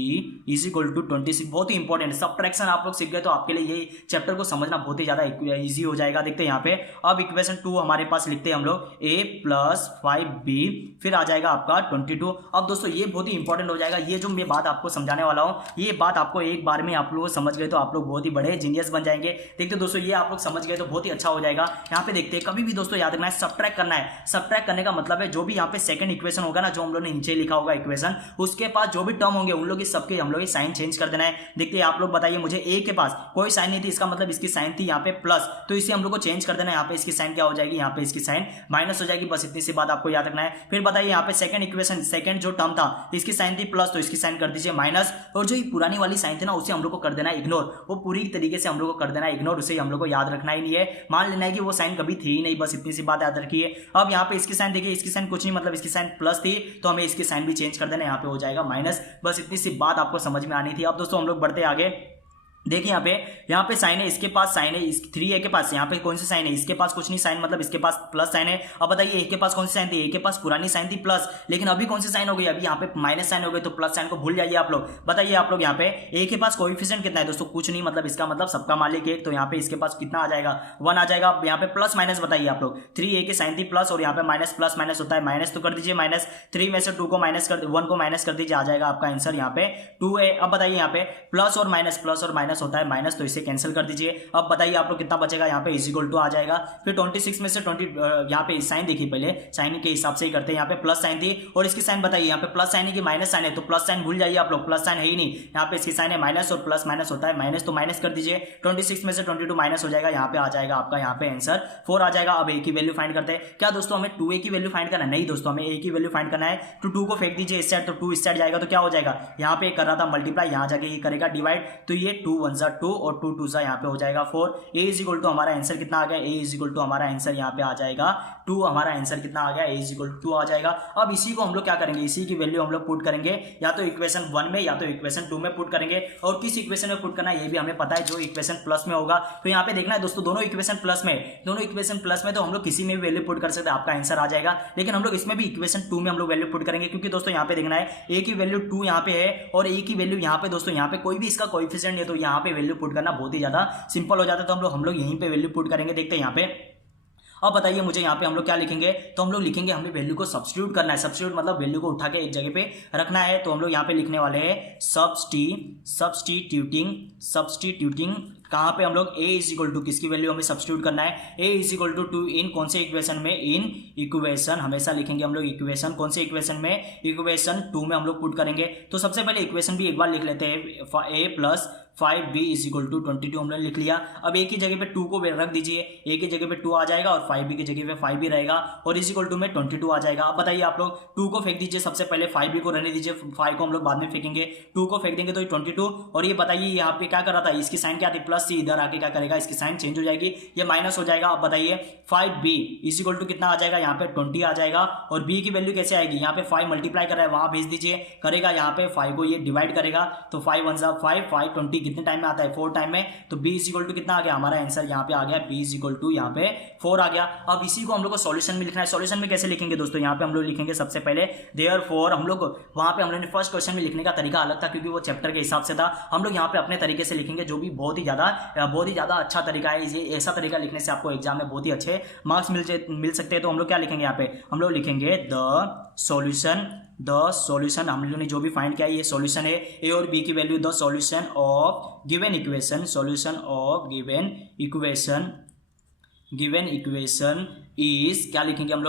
is equal to 26, बहुत ही इंपॉर्टेंट सबट्रैक्शन आप लोग सीख गए तो आपके लिए ये चैप्टर को समझना बहुत ही ज्यादा इजी हो जाएगा। देखते हैं यहाँ पे, अब इक्वेशन 2 हमारे पास लिखते हैं हम लोग a प्लस 5b, फिर आ जाएगा आपका 22। अब दोस्तों ये बहुत ही इंपॉर्टेंट हो जाएगा, ये जो मैं बात आपको समझाने वाला हूँ, ये बात आपको एक बार में आप लोग समझ गए तो आप लोग बहुत ही बड़े जीनियस बन जाएंगे। देखते दोस्तों, ये आप लोग समझ गए तो बहुत ही अच्छा हो जाएगा। यहाँ पे देखते हैं, कभी भी दोस्तों याद रखना है सबट्रैक्ट करना है। सबट्रैक्ट करने का मतलब है जो भी यहाँ पे सेकंड इक्वेशन होगा ना, जो हम लोग ने नीचे लिखा होगा इक्वेशन, उसके पास जो भी टर्म होंगे उन लोग सबके हम लोग साइन चेंज कर देना है। देखते हैं, आप लोग बताइए मुझे, a के पास कोई साइन नहीं थी, इसका मतलब इसकी साइन थी यहाँ पे प्लस, तो इसे हम लोग को चेंज कर देना है। यहाँ पे इसकी साइन क्या हो जाएगी, यहाँ पे इसकी साइन माइनस हो जाएगी, बस इतनी सी बात आपको याद रखना है। फिर बताइए यहाँ पे सेकंड इक्वेशन, सेकंड जो टर्म था इसकी साइन थी प्लस, तो इसकी साइन कर दीजिए माइनस, और जो पुरानी वाली साइन थी ना उसे हम लोग को कर देना है इग्नोर, वो पूरी तरीके से हम लोग को कर देना है इग्नोर, उसे हम लोग को याद रखना ही नहीं है, मान लेना है कि वो साइन कभी थी ही नहीं, बस इतनी सी बात याद रखिए। अब यहाँ पे इसकी साइन देखिए, इसकी साइन कुछ नहीं मतलब इसकी साइन प्लस थी तो हमें इसकी साइन भी चेंज कर देना, यहाँ पे हो जाएगा माइनस, बस इतनी सी बात आपको समझ में आनी थी। अब दोस्तों हम लोग बढ़ते आगे। देखिए यहाँ पे साइन है, इसके पास साइन है, 3a के पास यहाँ पे कौन सी साइन है, इसके पास कुछ नहीं साइन मतलब इसके पास प्लस साइन है। अब बताइए a के पास कौन सी साइन थी, a के पास पुरानी साइन थी प्लस, लेकिन अभी कौन सी साइन हो गई, अभी यहाँ पे माइनस साइन हो गई, तो प्लस साइन को भूल जाइए आप लोग। बताइए आप लोग, यहाँ पे a के पास कोएफिशिएंट कितना है दोस्तों, कुछ नहीं मतलब इसका मतलब सबका मालिक एक, तो यहाँ पे इसके पास कितना आ जाएगा 1 आ जाएगा। अब यहाँ पे प्लस माइनस बताइए आप लोग, 3a की साइन थी प्लस और यहाँ पे माइनस, प्लस माइनस होता है माइनस, तो कर दीजिए माइनस, 3 में से 2 को माइनस कर 1 को माइनस कर दीजिए, आ जाएगा आपका आंसर यहाँ पे 2a। अब बताइए यहाँ पे प्लस और माइनस होता है माइनस, तो इसे कैंसिल कर दीजिए। अब बताइए आप लोग कितना बचेगा, यहाँ पे इज इक्वल टू आ जाएगा। फिर 26 में से 20, यहाँ पे साइन देखिए, पहले साइन के हिसाब से ही करते हैं। यहाँ पे प्लस साइन थी और इसकी साइन बताइए, यहाँ पे प्लस साइन है कि माइनस साइन है, तो प्लस साइन भूल जाइए आप लोग, प्लस साइन है ही नहीं, यहाँ पे इसकी साइन है माइनस और प्लस माइनस होता है माइनस, तो माइनस कर दीजिए। 26 में से 22 माइनस हो जाएगा, यहाँ पे आ जाएगा आपका यहाँ पे आंसर 4 आ जाएगा। अब a की वैल्यू फाइंड करते हैं। क्या दोस्तों हमें 2a की वैल्यू फाइंड करना है, नहीं दोस्तों हमें a की वैल्यू फाइंड करना है। तो 2 को फेंक दीजिए इस साइड, तो 2 इस साइड जाएगा, तो क्या हो जाएगा, यहाँ पे कर रहा था मल्टीप्लाई, यहाँ जाके ये करेगा डिवाइड, तो ये 2 वन ज़ा 2 और 2 2 ज़ा यहाँ पे हो जाएगा 4। ए इज इक्वल टू हमारा आंसर कितना आ गया, ए इज इक्वल टू हमारा आंसर यहाँ पे आ जाएगा 2। हमारा आंसर कितना आ गया, ए इज इक्वल टू 2 आ जाएगा। अब इसी को हम लोग क्या करेंगे, इसी की वैल्यू हम लोग पुट करेंगे या तो इक्वेशन 1 में या तो इक्वेशन 2 में पुट करेंगे। और किस इक्वेशन में पुट करना है ये भी हमें पता है, जो इक्वेशन प्लस में होगा। तो यहाँ पे देखना है दोस्तों, दोनों इक्वेशन प्लस में तो हम लोग किसी में भी वैल्यू पुट कर सकते हैं, आपका आंसर आ जाएगा। लेकिन हम लोग इसमें भी इक्वेशन 2 में हम लोग वैल्यू पुट करेंगे, क्योंकि दोस्तों यहाँ पे देखना है ए की वैल्यू 2 यहाँ पे है और ए की वैल्यू यहाँ पे दोस्तों यहाँ पे कोई भी इसका कोएफिशिएंट नहीं है, तो यहाँ पे वैल्यू पुट करना बहुत ही ज्यादा सिंपल हो जाता है। तो हम लोग यहीं पे वैल्यू पुट करेंगे। देखते हैं यहाँ पे। अब बताइए मुझे यहाँ पे हम लोग क्या लिखेंगे, तो हम लोग लिखेंगे हमें वैल्यू को सब्स्टिट्यूट करना है। सब्स्टिट्यूट मतलब वैल्यू को उठा के एक जगह पे रखना है। तो हम लोग यहाँ पे लिखने वाले हैं सब्स्टिट्यूटिंग कहाँ पे हम लोग ए इज इक्वल टू किसकी वैल्यू हमें सब्स्टिट्यूट करना है, ए इज इक्वल टू 2 इन कौन से इक्वेशन में, इन इक्वेशन हमेशा लिखेंगे हम लोग इक्वेशन, कौन से इक्वेशन में, इक्वेशन 2 में हम लोग पुट करेंगे। तो सबसे पहले इक्वेशन भी एक बार लिख लेते हैं, A plus 5b is equal to 22 हमने लिख लिया। अब ए की जगह पे 2 को रख दीजिए, ए की जगह पे 2 आ जाएगा और 5b की जगह पे 5 भी रहेगा और इज इक्वल टू में 22 आ जाएगा। अब बताइए आप लोग 2 को फेंक दीजिए सबसे पहले, 5b को रहने दीजिए, 5 को हम लोग बाद में फेंकेंगे, 2 को फेंक देंगे तो 22। और ये बताइए यहाँ पे क्या कर रहा था, इसकी साइन क्या थी, प्लस सी, इधर आके क्या करेगा, इसकी साइन चेंज हो जाएगी, ये माइनस हो जाएगा। अब बताइए 5b इज इक्वल टू कितना आ जाएगा, यहाँ पे 20 आ जाएगा। और b की वैल्यू कैसे आएगी, यहाँ पे 5 मल्टीप्लाई कर रहा है वहां भेज दीजिए, करेगा यहाँ पे 5 को ये डिवाइड करेगा, तो 5 1 जा 5, 5 20 कितने टाइम में आता है, 4 टाइम में। तो b इज इक्वल टू कितना आ गया, हमारा आंसर यहाँ पे आ गया, b इज इक्वल टू यहाँ पे 4 आ गया। अब इसी को हम लोग को सॉल्यूशन में लिखना है। सॉल्यूशन में कैसे लिखेंगे दोस्तों, यहाँ पे हम लोग लिखेंगे सबसे पहले देयरफॉर, हम लोग वहां पे हम लोग ने फर्स्ट क्वेश्चन में लिखने का तरीका अलग था क्योंकि वो चैप्टर के हिसाब से था। हम लोग यहाँ पे अपने तरीके से लिखेंगे, जो भी बहुत ही ज्यादा अच्छा तरीका है। ये ऐसा तरीका लिखने से आपको एग्जाम में बहुत ही अच्छे मार्क्स मिल सकते हैं। तो हम लोग क्या लिखेंगे, यहाँ पे हम लोग लिखेंगे द सॉल्यूशन हम लोगों ने जो भी फाइंड किया ये सॉल्यूशन है, ए और बी की value, the solution of given equation is क्या लिखेंगे हम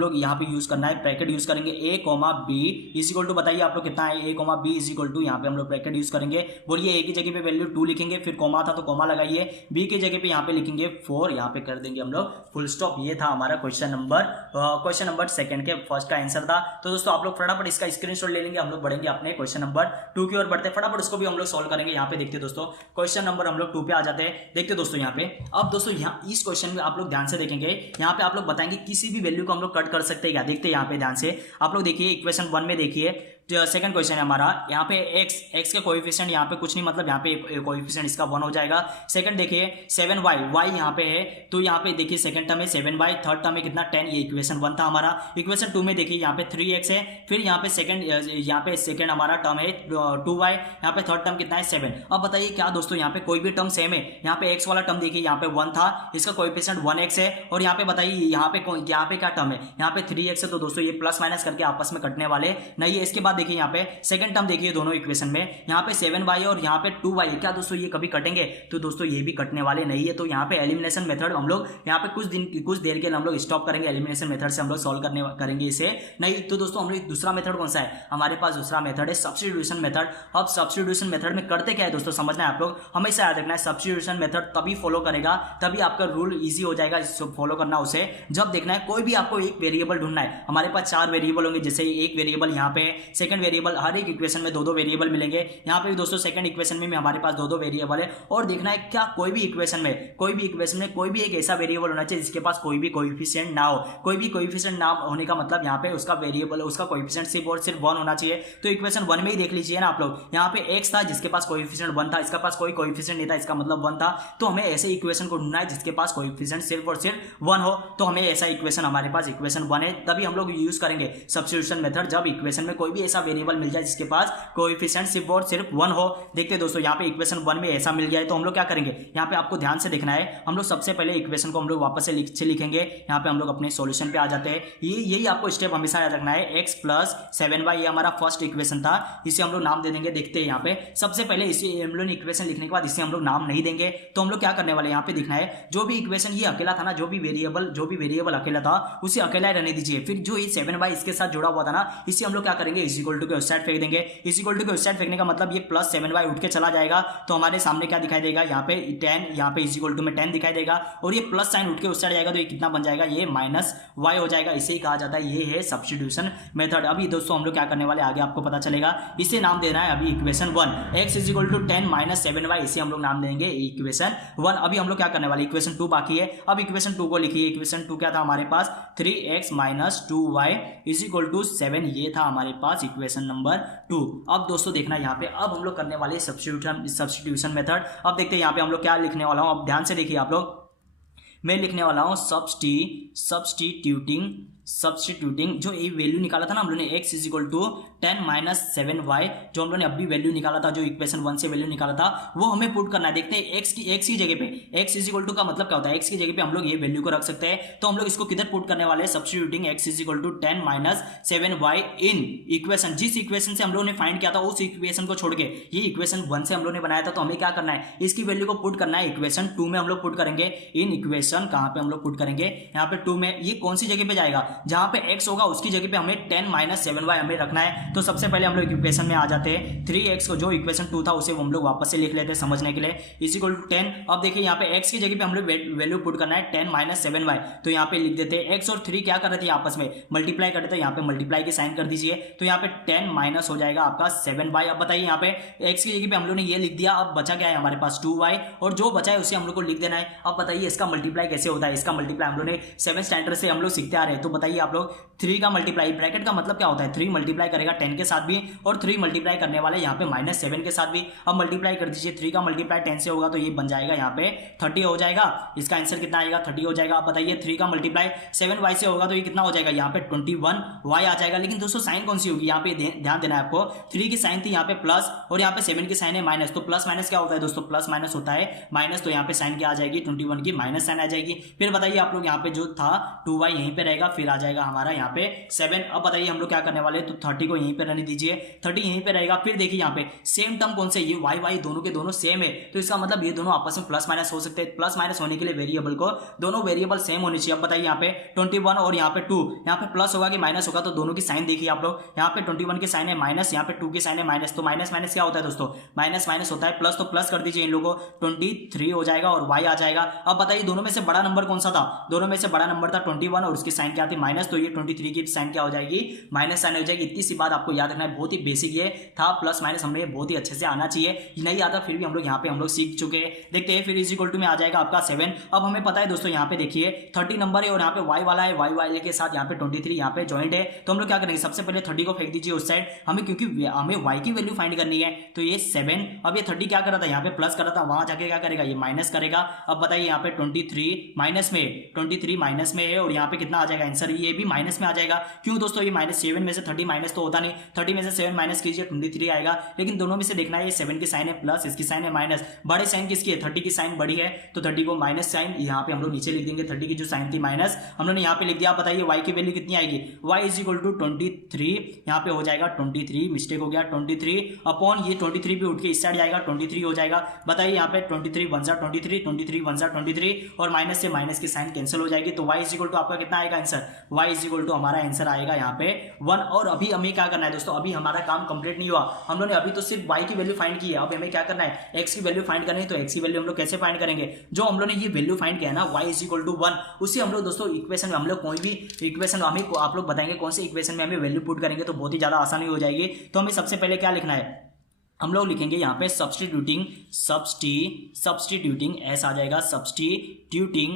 लोग यहाँ पे यूज करना है, ब्रैकेट यूज करेंगे, a comma b is equal to, बताइए आप लोग कितना है, a comma b is equal to, यहाँ पे हम लोग ब्रैकेट यूज करेंगे। बोलिए a की जगह पे वैल्यू 2 लिखेंगे, फिर कॉमा था तो कॉमा लगाइए, b की जगह पे यहाँ पे लिखेंगे 4, यहाँ पे कर देंगे हम लोग फुल स्टॉप। ये था हमारा क्वेश्चन नंबर 2 के फर्स्ट का आंसर था। तो दोस्तों आप लोग फटाफट इसका स्क्रीनशॉट ले लेंगे, हम लोग बढ़ेंगे अपने क्वेश्चन नंबर 2 की ओर बढ़ते, फटाफट उसको भी हम लोग सोल्व करेंगे। यहाँ पे देखते दोस्तों क्वेश्चन नंबर हम लोग 2 पे आ जाते हैं। देखते दोस्तों यहाँ पे, अब दोस्तों यहाँ इस क्वेश्चन में आप लोग ध्यान से देखेंगे, यहाँ पे आप लोग बताएंगे किसी भी वैल्यू को हम लोग कट कर सकते हैं क्या। देखते हैं यहाँ पे ध्यान से, आप लोग देखिए इक्वेशन 1 में देखिए, सेकंड क्वेश्चन है हमारा, यहाँ पे x के कोएफिशिएंट यहाँ पे कुछ नहीं, मतलब यहाँ पे कोएफिशिएंट इसका 1 हो जाएगा। सेकंड देखिए 7y यहाँ पे है, तो यहाँ पे देखिए सेकंड टर्म है 7y, थर्ड टर्म है कितना 10, ये इक्वेशन 1 था हमारा। इक्वेशन 2 में देखिए यहाँ पे 3x है, फिर यहाँ पे सेकंड हमारा टर्म है 2y, यहाँ पे थर्ड टर्म कितना है 7। अब बताइए क्या दोस्तों यहाँ पे कोई भी टर्म सेम है, यहाँ पे x वाला टर्म देखिए यहाँ पे 1 था, इसका कोएफिशिएंट 1x है। और यहाँ पे बताइए यहाँ पे क्या टर्म है, यहाँ पे 3x है, तो दोस्तों ये प्लस माइनस करके आपस में कटने वाले नहीं है। इसके बाद देखिए यहाँ पे सेकंड टर्म देखिए दोनों इक्वेशन में, यहाँ पे 7y और यहाँ पे 2y, क्या दोस्तों ये कभी कटेंगे, तो दोस्तों ये भी कटने वाले नहीं है। तो यहाँ पे एलिमिनेशन मेथड हम लोग यहाँ पे कुछ देर के लिए हम लोग स्टॉप करेंगे, एलिमिनेशन मेथड से हम लोग सॉल्व करेंगे इसे नहीं। तो दोस्तों हम लोग दूसरा मेथड कौन सा है, हमारे पास दूसरा मेथड है सब्स्टिट्यूशन मेथड। अब सब्स्टिट्यूशन मेथड में करते क्या है दोस्तों, समझना है आप लोग, हमेशा याद रखना है सब्स्टिट्यूशन मेथड तभी फॉलो करेगा, तभी आपका रूल ईजी हो जाएगा फॉलो करना उसे। जब देखना है कोई भी आपको एक वेरिएबल ढूंढना है, हमारे पास 4 वेरिएबल होंगे, जैसे एक वेरिएबल यहाँ पे, सेकंड वेरिएबल, हर एक इक्वेशन में 2-2 वेरिएबल मिलेंगे। यहाँ पे भी दोस्तों सेकंड इक्वेशन में हमारे पास 2-2 वेरिएबल है। और देखना है क्या कोई भी इक्वेशन में कोई भी एक ऐसा वेरिएबल होना चाहिए जिसके पास कोई भी कोएफिशिएंट ना हो। कोई भी कोएफिशिएंट ना होने का मतलब यहाँ पे उसका वेरिएबल, उसका कोएफिशिएंट सिर्फ और सिर्फ 1 होना चाहिए। तो इक्वेशन 1 में ही देख लीजिए ना आप लोग, यहाँ पे x था जिसके पास कोएफिशिएंट 1 था, इसका पास कोई कोएफिशिएंट नहीं था, इसका मतलब 1 था। तो हमें ऐसे इक्वेशन को ढूंढना है जिसके पास कोएफिशिएंट सिर्फ और सिर्फ 1 हो। तो हमें ऐसा इक्वेशन, हमारे पास इक्वेशन 1 है, तभी हम लोग यूज करेंगे सब्स्टिट्यूशन मेथड, जब इक्वेशन में कोई भी ऐसा वेरिएबल मिल जाए जिसके पास कोएफिशिएंट सिर्फ और सिर्फ 1 हो। देखते दोस्तों यहाँ पे इक्वेशन 1 में ऐसा मिल गया है, तो हम लोग क्या करेंगे, यहाँ पे आपको ध्यान से देखना है, हम लोग सबसे पहले इक्वेशन को हम लोग वापस से लिखेंगे। यहाँ पे हम लोग अपने सॉल्यूशन पे आ जाते हैं। यही आपको स्टेप हमेशा याद रखना है, x प्लस 7y ये हमारा फर्स्ट इक्वेशन था, इसे हम लोग नाम दे देंगे। देखते हैं यहाँ पे सबसे पहले इसे हम लोग इक्वेशन लिखने के बाद इसे हम लोग नाम नहीं देंगे, तो हम लोग क्या करने वाले, यहाँ पे दिखना है जो भी इक्वेशन ये अकेला था ना, जो भी वेरिएबल अकेला था उसे अकेला रहने दीजिए। फिर जो ये 7y इसके साथ जुड़ा हुआ था ना, इसे हम लोग क्या करेंगे इज इक्वल टू के उस साइड फेंक देंगे। इज इक्वल टू के उस साइड फेंकने का मतलब ये प्लस 7y उठ के चला जाएगा, तो हमारे सामने क्या दिखाई देगा, यहाँ पे 10, यहाँ पे इज इक्वल टू में 10 दिखाई देगा, और ये प्लस साइन उठ के उस साइड जाएगा तो ये कितना बन जाएगा, ये माइनस y हो जाएगा। इसे ही कहा जाता है, ये है सब्स्टिट्यूशन मेथड। अभी दोस्तों हम लोग क्या करने वाले आगे आपको पता चलेगा। इसे नाम देना है अभी equation 1, x is equal to 10 minus 7y, इसे हम लोग नाम देंगे इक्वेशन 1। अभी हम लोग क्या करने वाले, इक्वेशन 2 बाकी है। अब इक्वेशन 2 को लिखिए। इक्वेशन 2 क्या था हमारे पास, 3x minus 2y is equal to 7, ये था हमारे पास इक्वेशन नंबर 2। अब दोस्तों देखना यहाँ पे, अब हम लोग करने वाले सब्स्टिट्यूशन मेथड। अब देखते हैं यहाँ पे हम लोग क्या लिखने वाला हूँ। अब ध्यान से देखिए आप लोग, मैं लिखने वाला हूँ सब्स्टिट्यूटिंग जो ये वैल्यू निकाला था ना हम लोगों ने, x is equal to 10 minus 7y, जो हम लोगों ने अभी वैल्यू निकाला था, जो इक्वेशन 1 से वैल्यू निकाला था, वो हमें पुट करना है। देखते हैं x की जगह पे, x इज इक्वल टू का मतलब क्या होता है, x की जगह पे हम लोग ये वैल्यू को रख सकते हैं। तो हम लोग इसको किधर पुट करने वाले हैं, substituting x is equal to 10 minus 7y in equation, जिस इक्वेशन से हम लोगों ने फाइंड किया था उस इक्वेशन को छोड़ के ये इक्वेशन 1 से हम लोगों ने बनाया था। तो हमें क्या करना है, इसकी वैल्यू को पुट करना है इक्वेशन 2 में हम लोग पुट करेंगे। इन इक्वेशन कहां पे हम लोग पुट करेंगे, यहाँ पे 2 में। ये कौन सी जगह पे जाएगा, जहां पे x होगा उसकी जगह पे हमें 10 माइनस 7y हमें रखना है। तो सबसे पहले हम लोग इक्वेशन में आ जाते हैं। 3x को जो इक्वेशन 2 था उसे हम लोग वापस से लिख लेते हैं समझने के लिए, इज इक्वल टू 10। अब देखिए यहाँ पे x की जगह पे हम लोग वैल्यू पुट करना है 10 माइनस 7y, तो यहाँ पे लिख देते हैं। x और 3 क्या कर रहे थे आपस में, मल्टीप्लाई कर रहे थे। यहाँ पे मल्टीप्लाई की साइन कर दीजिए, तो यहाँ पे 10 माइनस हो जाएगा आपका 7y। अब बताइए यहाँ पे x की जगह पे हम लोग ने ये लिख दिया, अब बचा क्या है हमारे पास 2y, और जो बचा है उसे हम लोग को लिख देना है। अब बताइए इसका मल्टीप्लाई कैसे होता है, इसका मल्टीप्लाई हम लोग ने 7 स्टैंडर्ड से हम लोग सीखते आ रहे हैं। तो बताइए आप लोग, 3 का मल्टीप्लाई, ब्रैकेट का मतलब क्या होता है, 3 मल्टीप्लाई करेगा 10 के साथ भी, और 3 मल्टीप्लाई करने वाले यहाँ पे माइनस 7 के साथ भी। अब मल्टीप्लाई कर दीजिए, 3 का मल्टीप्लाई 10 से होगा तो ये बन जाएगा यहाँ पे 30 हो जाएगा। इसका आंसर कितना आएगा, 30 हो जाएगा। अब बताइए 3 का मल्टीप्लाई 7y से होगा तो ये कितना हो जाएगा, यहाँ पे 21y आ जाएगा। लेकिन दोस्तों साइन कौन सी होगी, यहाँ पे ध्यान देना है आपको। 3 की साइन थी यहाँ पे प्लस, और यहाँ पे 7 की साइन है माइनस। तो प्लस माइनस क्या होता है दोस्तों, प्लस माइनस होता है माइनस। तो यहाँ पे साइन क्या आ जाएगी, 21 की माइनस साइन आ जाएगी। फिर बताइए आप लोग, यहाँ पे जो था 2y यहीं पे रहेगा, फिर आ जाएगा हमारा यहाँ पे 7। अब बताइए हम लोग क्या करने वाले हैं, तो 30 को यहीं पे रहने दीजिए, 30 यहीं पे रहेगा। फिर देखिए यहाँ पे सेम टर्म कौन से, ये y दोनों के दोनों सेम है, तो इसका मतलब ये दोनों आपस में प्लस माइनस हो सकते हैं। प्लस माइनस होने के लिए वेरिएबल को दोनों वेरिएबल सेम होनी चाहिए। अब बताइए यहाँ पे 21 और यहाँ पे 2, यहाँ पे प्लस होगा कि माइनस होगा, तो दोनों की साइन देखिए आप लोग। यहाँ पे 21 की साइन है माइनस, यहाँ पे 2 की साइन है माइनस। तो माइनस माइनस क्या होता है दोस्तों, माइनस माइनस होता है प्लस। तो प्लस कर दीजिए इन लोगों को, 23 हो जाएगा और y आ जाएगा। अब बताइए दोनों में से बड़ा नंबर कौन सा था, दोनों में से बड़ा नंबर था 21 और उसकी साइन क्या थी, माइनस। तो ये 23 की साइन क्या हो जाएगी, माइनस साइन हो जाएगी। इतनी सी बात आपको याद रखना है, बहुत ही बेसिक ये था। प्लस माइनस हमें बहुत ही अच्छे से आना चाहिए, नहीं आता फिर भी हम लोग यहाँ पे हम लोग सीख चुके हैं। देखते हैं फिर इज इक्वल टू में आ जाएगा आपका 7। अब हमें पता है दोस्तों, यहाँ पे देखिए 30 नंबर है और यहाँ पे y वाला है, y वाले के साथ यहाँ पे 23 यहाँ पे ज्वाइंट है। तो हम लोग क्या करेंगे, सबसे पहले 30 को फेंक दीजिए उस साइड, हमें क्योंकि हमें y की वैल्यू फाइंड करनी है। तो ये 7, अब ये 30 क्या कर रहा था, यहाँ पे प्लस कर रहा था, वहां जाके क्या करेगा, ये माइनस करेगा। अब बताइए यहाँ पे 23 माइनस में, 23 माइनस में है, और यहाँ पे कितना आ जाएगा आंसर, ये भी माइनस में आ जाएगा। क्यों दोस्तों, ये माइनस 7 में से 30 माइनस तो होता नहीं, 30 में से 7 माइनस कीजिए 23 आएगा। लेकिन दोनों में से देखना है, ये 7 की साइन है प्लस, इसकी साइन है माइनस। बड़े साइन किसकी है, 30 की साइन बड़ी है, तो 30 को माइनस साइन यहाँ पे हम लोग नीचे लिख देंगे। 30 की जो साइन थी माइनस हम लोग ने यहाँ पे लिख दिया। बताइए y की वैल्यू कितनी आएगी, y इज इक्वल टू 23, यहाँ पे हो जाएगा 23, मिस्टेक हो गया 23 अपॉन ये 23 पे उठ के इस साइड जाएगा 23 हो जाएगा। बताइए यहाँ पे 23 1 23, 23 1 23, और माइनस से माइनस की साइन कैंसिल हो जाएगी। तो y इज इक्वल टू आपका कितना आएगा answer, y is equal to हमारा आंसर आएगा यहाँ पे 1। और अभी हमें क्या करना है दोस्तों, अभी हमारा काम कंप्लीट नहीं हुआ। हम लोग ने अभी तो सिर्फ y की वैल्यू फाइंड की है, अब हमें क्या करना है, x की वैल्यू फाइंड करनी है। तो x की वैल्यू हम लोग कैसे फाइंड करेंगे, जो हम लोग ने ये वैल्यू फाइंड किया है ना, y इज इक्वल टू 1, उसी हम लोग दोस्तों इक्वेशन में हम लोग कोई भी इक्वेशन हमें आप लोग बताएंगे कौन से इक्वेशन में हमें वैल्यू पुट करेंगे, तो बहुत ही ज्यादा आसानी हो जाएगी। तो हमें सबसे पहले क्या लिखना है, हम लोग लिखेंगे यहाँ पे सब्स्टिट्यूटिंग एस आ जाएगा, substituting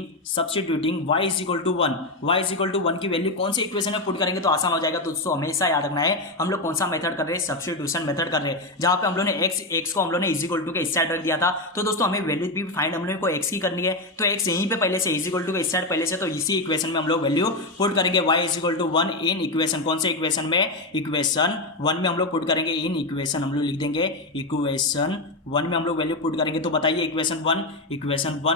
y is equal to 1, y is equal to 1 की वैल्यू कौन से इक्वेशन में पुट करेंगे तो आसान हो जाएगा। तो दोस्तों हमेशा याद रखना है, हम लोग कौन सा मेथड कर रहे हैं, सब्स्टिट्यूशन मेथड कर रहे हैं, जहां पे हम लोग ने x को हम लोग ने इज इक्वल टू के इस साइड रख दिया था। तो दोस्तों हमें वैल्यू भी फाइंड हम लोग को x की करनी है, तो x यहीं पे पहले से इज इक्वल टू के इस साइड पहले से, तो इसी इक्वेशन में हम लोग वैल्यू पुट करेंगे। y is equal to 1 in equation, कौन से इक्वेशन में, इक्वेशन 1 में हम लोग पुट करेंगे। इन इक्वेशन हम लोग लिख देंगे इक्वेशन वन में हम लोग वैल्यू पुट करेंगे। तो बताइए इक्वेशन वन,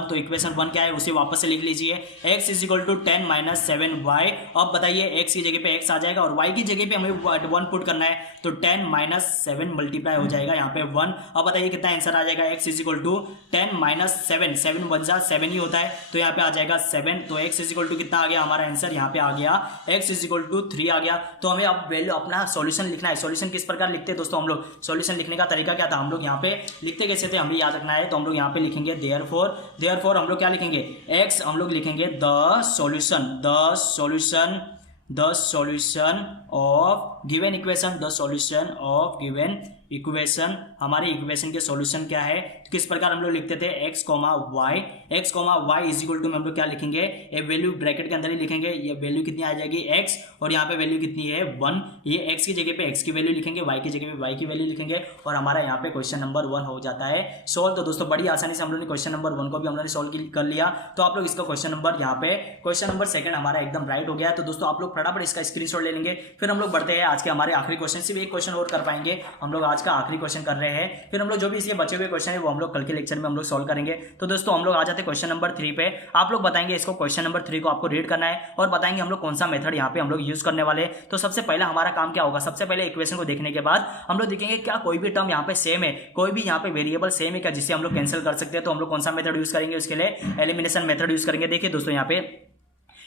तो इक्वेशन वन क्या है उसे वापस से लिख लीजिए, x is equal to 10 minus 7y। अब बताइए x की जगह पे x आ जाएगा और y की जगह पे हमें 1 पुट करना है, तो 10 माइनस 7 मल्टीप्लाई हो जाएगा यहाँ पे 1। अब बताइए कितना आंसर आ जाएगा, x is equal to 10 minus 7, 7 one जा 7 ही होता है, तो यहाँ पे आ जाएगा 7। तो x इज इक्वल टू कितना आ गया हमारा आंसर, यहाँ पे आ गया x इज इक्वल टू 3 आ गया। तो हमें अब वैल्यू अपना सॉल्यूशन लिखना है। सॉल्यूशन किस प्रकार लिखते हैं दोस्तों हम लोग, सॉल्यूशन लिखने का तरीका क्या था, हम लोग यहाँ पे लिखते कैसे थे हमें याद रखना है। तो हम लोग यहाँ पे लिखेंगे देयरफॉर हम लोग क्या लिखेंगे, x हम लोग लिखेंगे the solution of given equation, हमारे इक्वेशन के सॉल्यूशन क्या है, तो किस प्रकार हम लोग लिखते थे, x comma y is equal to में हम लोग क्या लिखेंगे, ये वैल्यू ब्रैकेट के अंदर ही लिखेंगे, ये वैल्यू कितनी आ जाएगी x, और यहाँ पे वैल्यू कितनी है 1, ये x की जगह पे x की वैल्यू लिखेंगे, y की जगह पे y की वैल्यू लिखेंगे, और हमारा यहाँ पे क्वेश्चन नंबर 1 हो जाता है सोल्व। तो दोस्तों बड़ी आसानी से हम लोग ने क्वेश्चन नंबर 1 को भी हम लोग ने सोल्व कर लिया। तो आप लोग इसका क्वेश्चन नंबर यहाँ पे क्वेश्चन नंबर 2 हमारा एकदम राइट हो गया है। तो दोस्तों आप लोग फटाफट इसका स्क्रीनशॉट ले लेंगे, फिर हम लोग बढ़ते हैं आज के हमारे आखिरी क्वेश्चन। सिर्फ एक क्वेश्चन और कर पाएंगे हम लोग, आज का आखिरी क्वेश्चन कर रहे हैं, फिर हम लोग जो भी इसके बचे हुए क्वेश्चन है वो हम लोग कल के लेक्चर में हम लोग सॉल्व करेंगे। तो दोस्तों हम लोग आ जाते हैं क्वेश्चन नंबर 3 पे। आप लोग बताएंगे इसको, क्वेश्चन नंबर 3 को आपको रीड करना है और बताएंगे हम लोग कौन सा मेथड यहाँ पे हम लोग यूज करने वाले हैं। तो सबसे पहला हमारा काम क्या होगा, सबसे पहले इक्वेशन को देखने के बाद हम लोग देखेंगे क्या कोई भी टर्म यहाँ पे सेम है, कोई भी यहाँ पे वेरिएबल सेम है क्या जिससे हम लोग कैंसिल कर सकते हैं। तो हम लोग कौन सा मेथड यूज करेंगे, उसके लिए एलिमिनेशन मेथड यूज करेंगे। देखिए दोस्तों यहाँ पे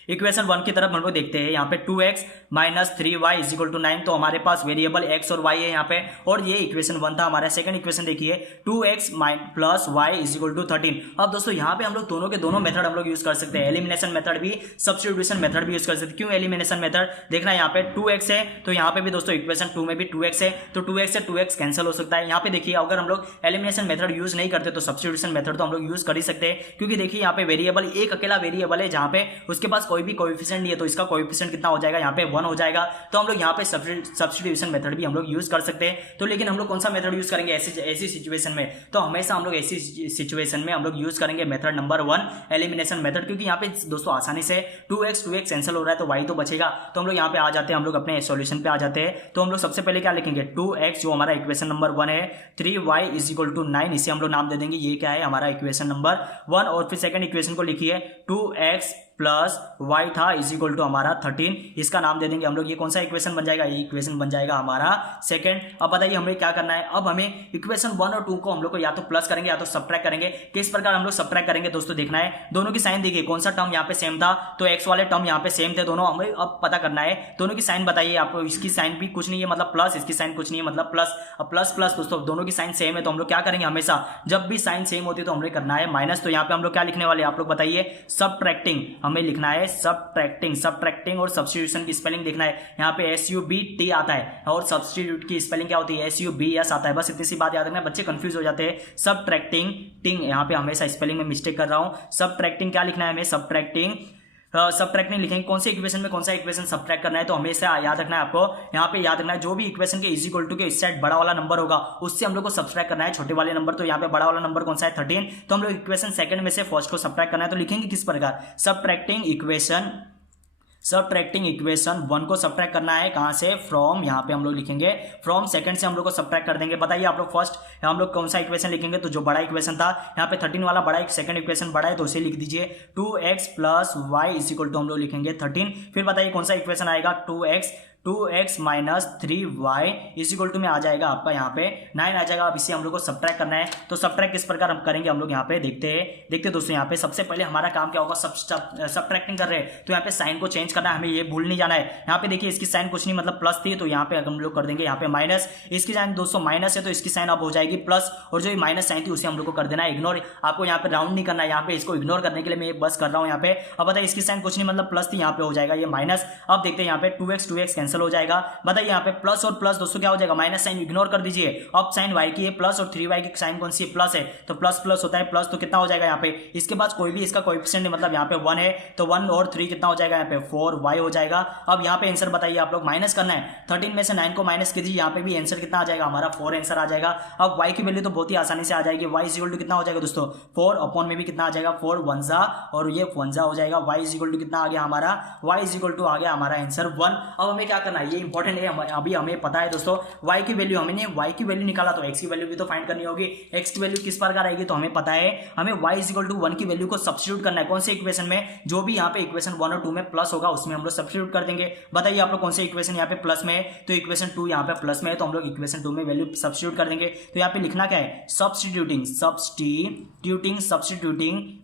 इक्वेशन 1 की तरफ हम लोग देखते हैं, यहाँ पे 2x minus 3y is equal to 9, तो हमारे पास वेरिएबल x और y है यहाँ पे, और ये इक्वेशन 1 था हमारा। सेकंड इक्वेशन देखिए 2x plus y is equal to 13। अब दोस्तों यहाँ पे हम लोग दोनों के दोनों मेथड हम लोग यूज कर सकते हैं, एलिमिनेशन मेथड भी सब्स्टिट्यूशन मेथड भी यूज कर सकते हैं। क्यों एलिमिनेशन मेथड, देखना यहाँ पे 2x है तो यहाँ पे भी दोस्तों इक्वेशन 2 में भी 2x है, तो 2x से 2x कैंसिल हो सकता है। यहाँ पे देखिए अगर हम लोग एलिमिनेशन मेथड यूज नहीं करते तो सब्स्टिट्यूशन मेथड तो हम लोग यूज कर ही सकते हैं, क्योंकि देखिए यहाँ पे वेरिएबल एक अकेला वेरिएबल है जहाँ पे उसके पास कोई भी कोएफिशिएंट नहीं है, तो इसका कोएफिशिएंट कितना हो जाएगा, यहाँ पे 1 हो जाएगा। तो हम लोग यहाँ पे सब्स्टिट्यूशन मेथड भी हम लोग यूज कर सकते हैं। तो लेकिन हम लोग कौन सा मेथड यूज करेंगे ऐसी सिचुएशन में, तो हमेशा हम लोग ऐसी सिचुएशन में हम लोग यूज करेंगे मेथड नंबर 1 एलिमिनेशन मेथड, क्योंकि यहाँ पे दोस्तों आसानी से 2x कैंसिल हो रहा है तो y तो बचेगा। तो हम लोग यहाँ पे आ जाते हैं, हम लोग अपने सॉल्यूशन पे आ जाते हैं। तो हम लोग सबसे पहले क्या लिखेंगे, 2x जो हमारा इक्वेशन नंबर 1 है, 3y इज इक्वल टू 9, इसे हम लोग नाम दे देंगे, ये क्या है हमारा इक्वेशन नंबर 1। और फिर सेकंड इक्वेशन को लिखिए 2x प्लस y था इज इक्वल टू हमारा 13, इसका नाम दे देंगे हम लोग, ये कौन सा इक्वेशन बन जाएगा, ये इक्वेशन बन जाएगा हमारा सेकंड। अब बताइए हमें क्या करना है, अब हमें इक्वेशन 1 और 2 को हम लोग को या तो प्लस करेंगे या तो सबट्रैक्ट करेंगे। किस प्रकार हम लोग सबट्रैक्ट करेंगे दोस्तों, देखना है दोनों की साइन देखिए, कौन सा टर्म यहाँ पे सेम था, तो x वाले टर्म यहाँ पे सेम थे दोनों, हमें अब पता करना है दोनों की साइन बताइए आपको। इसकी साइन भी कुछ नहीं है मतलब प्लस, इसकी साइन कुछ नहीं है मतलब प्लस। अब प्लस प्लस दोस्तों दोनों की साइन सेम है, तो हम लोग क्या करेंगे, हमेशा जब भी साइन सेम होती है तो हम लोग करना है माइनस। तो यहाँ पे हम लोग क्या लिखने वाले आप लोग बताइए, सबट्रैक्टिंग हमें लिखना है, सबट्रैक्टिंग और सब्स्टिट्यूशन की स्पेलिंग देखना है। यहाँ पे SUBT आता है और सब्स्टिट्यूट की स्पेलिंग क्या होती है, SUBS आता है। बस इतनी सी बात याद रखना, बच्चे कंफ्यूज हो जाते हैं। सबट्रैक्टिंग यहाँ पे हमेशा स्पेलिंग में मिस्टेक कर रहा हूँ। सबट्रैक्टिंग क्या लिखना है हमें, सबट्रैक्टिंग लिखेंगे, कौन से इक्वेशन में कौन सा इक्वेशन सबट्रैक्ट करना है, तो हमेशा याद रखना है आपको, यहाँ पे याद रखना है जो भी इक्वेशन के इज इक्वल टू के इस साइड बड़ा वाला नंबर होगा उससे हम लोग को सबट्रैक्ट करना है छोटे वाले नंबर। तो यहाँ पे बड़ा वाला नंबर कौन सा है 13, तो हम लोग इक्वेशन सेकंड में से फर्स्ट को सबट्रैक्ट करना है। तो लिखेंगे किस प्रकार, सबट्रैक्टिंग इक्वेशन 1 को सबट्रैक्ट करना है कहां से, फ्रॉम, यहाँ पे हम लोग लिखेंगे फ्रॉम सेकंड से हम लोग को सबट्रैक्ट कर देंगे। बताइए आप लोग फर्स्ट हम लोग कौन सा इक्वेशन लिखेंगे, तो जो बड़ा इक्वेशन था यहाँ पे 13 वाला बड़ा, एक सेकंड इक्वेशन बड़ा है तो उसे लिख दीजिए 2x plus y is equal to हम लोग लिखेंगे 13। फिर बताइए कौन सा इक्वेशन आएगा, 2x minus 3y is equal to में आ जाएगा आपका यहाँ पे 9 आ जाएगा। अब इसे हम लोग को सबट्रैक्ट करना है, तो सबट्रैक्ट किस प्रकार हम करेंगे हम लोग यहाँ पे देखते दोस्तों। यहाँ पे सबसे पहले हमारा काम क्या होगा, सबट्रैक्टिंग कर रहे हैं तो यहाँ पे साइन को चेंज करना है, हमें ये भूल नहीं जाना है। यहाँ पे देखिए इसकी साइन कुछ नहीं मतलब प्लस थी, तो यहाँ पे हम लोग कर देंगे यहाँ पे माइनस, इसकी साइन दोस्तों माइनस है तो इसकी साइन अब हो जाएगी प्लस, और जो माइनस साइन थी उसे हम लोग को कर देना है इग्नोर। आपको यहाँ पे राउंड नहीं करना है, यहाँ पे इसको इग्नोर करने के लिए मैं बस कर रहा हूँ यहाँ पे। अब बताइए इसकी साइन कुछ नहीं मतलब प्लस थी, यहाँ पे हो जाएगा ये माइनस। अब देखते हैं यहाँ पे 2x कैंसिल हो जाएगा। बताइए यहाँ पे प्लस और प्लस दोस्तों क्या हो जाएगा, माइनस साइन इग्नोर कर दीजिए। अब साइन y की है प्लस और 3y की साइन कौन सी है, प्लस है, तो प्लस प्लस होता है प्लस, तो कितना हो जाएगा यहाँ पे, इसके बाद कोई भी इसका कोएफिशिएंट नहीं मतलब यहाँ पे 1 है तो 1 और 3 कितना हो जाएगा यहाँ पे 4y हो जाएगा। अब यहाँ पे आंसर बताइए आप लोग, माइनस करना है 13 में से 9 को माइनस कीजिए, यहाँ पे भी आंसर कितना आ जाएगा हमारा 4 आंसर आ जाएगा। अब y की वैल्यू तो बहुत ही आसानी से आ जाएगी, y इज इक्वल टू कितना हो जाएगा दोस्तों 4 अपॉन में भी कितना आ जाएगा 4 1 और ये 1 हो जाएगा। y इज इक्वल टू कितना आ गया हमारा, y इज इक्वल टू आ गया हमारा आंसर 1। अब हमें क्या क्या करना है, ये इंपॉर्टेंट है। अभी हमें पता है दोस्तों y की वैल्यू, हमने y की वैल्यू निकाला तो x की वैल्यू भी तो फाइंड करनी होगी। x की वैल्यू किस प्रकार आएगी, तो हमें पता है हमें y इक्वल टू 1 की वैल्यू को सब्स्टिट्यूट करना है। कौन से इक्वेशन में, जो भी यहाँ पे इक्वेशन 1 और 2 में प्लस होगा उसमें हम लोग सब्स्टिट्यूट कर देंगे। बताइए आप लोग कौन से इक्वेशन यहाँ पे प्लस में है, तो इक्वेशन 2 यहाँ पे प्लस में है, तो हम लोग इक्वेशन 2 में वैल्यू सब्स्टिट्यूट कर देंगे। तो यहाँ पे लिखना क्या है, सब्स्टिट्यूटिंग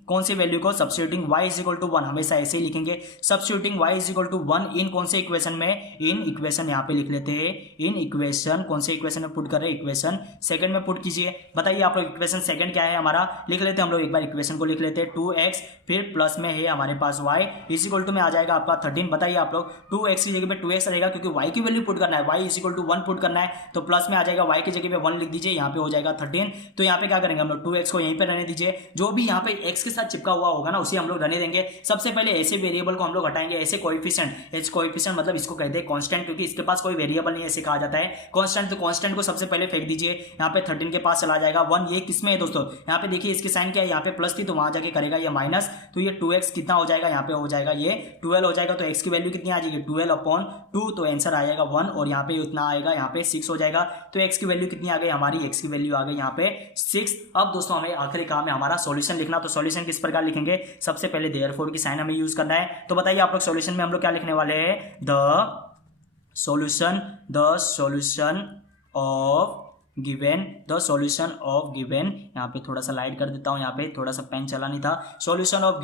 कौन सी वैल्यू को, substituting y is equal to 1, हमेशा ऐसे ही लिखेंगे। Substituting y is equal to 1 in कौन से इक्वेशन में, इन इक्वेशन यहाँ पे लिख लेते हैं, इन इक्वेशन कौन से इक्वेशन में पुट कर रहे हैं, इक्वेशन सेकंड में पुट कीजिए। बताइए आप लोग इक्वेशन सेकंड क्या है हमारा, लिख लेते हैं हम लोग एक बार इक्वेशन को लिख लेते हैं। 2x फिर प्लस में है हमारे पास y इज इक्वल टू में आ जाएगा आपका 13। बताइए आप लोग 2x की जगह पे 2x रहेगा क्योंकि y की वैल्यू पुट करना है, y is equal to 1 put करना है, तो प्लस में आ जाएगा, y की जगह पे 1 लिख दीजिए, यहाँ पे हो जाएगा 13। तो यहाँ पे क्या करेंगे हम लोग, 2x को यहीं पे रहने दीजिए, जो भी यहाँ पे x के साथ चिपका हुआ होगा ना उसे हम लोग रहने देंगे। सबसे पहले ऐसे वेरिएबल को हम लोग हटाएंगे, ऐसे कोएफिशिएंट, h कोएफिशिएंट मतलब इसको कहते हैं कांस्टेंट, क्योंकि इसके पास कोई वेरिएबल नहीं है, ऐसे कहा जाता है कांस्टेंट। तो कांस्टेंट को सबसे पहले फेंक दीजिए, यहाँ पे 13 के पास चला जाएगा 1, ये किसमें है दोस्तों, यहाँ पे देखिए इसकी साइन क्या है, यहाँ पे प्लस थी तो वहां जाके करेगा ये माइनस, तो ये 2x कितना हो जाएगा, यहाँ पे हो जाएगा ये 12 हो जाएगा। तो x की वैल्यू कितनी आ जाएगी, 12/2, तो आंसर आ जाएगा 1, और यहाँ पे उतना आएगा, यहाँ पे 6 हो जाएगा। तो x की वैल्यू कितनी आ गई हमारी, x की वैल्यू आ गई यहाँ पे 6। अब दोस्तों हमें आखिरी काम है हमारा सॉल्यूशन लिखना। तो सॉल्यूशन किस प्रकार लिखेंगे, सबसे पहले देयरफॉर की साइन हमें यूज करना है। तो बताइए आप लोग सॉल्यूशन में हम लोग क्या लिखने वाले हैं, द सॉल्यूशन ऑफ गिवन, यहाँ पे थोड़ा सा लाइट कर देता हूँ, यहाँ पे थोड़ा सा पेन चला नहीं था। सॉल्यूशन ऑफ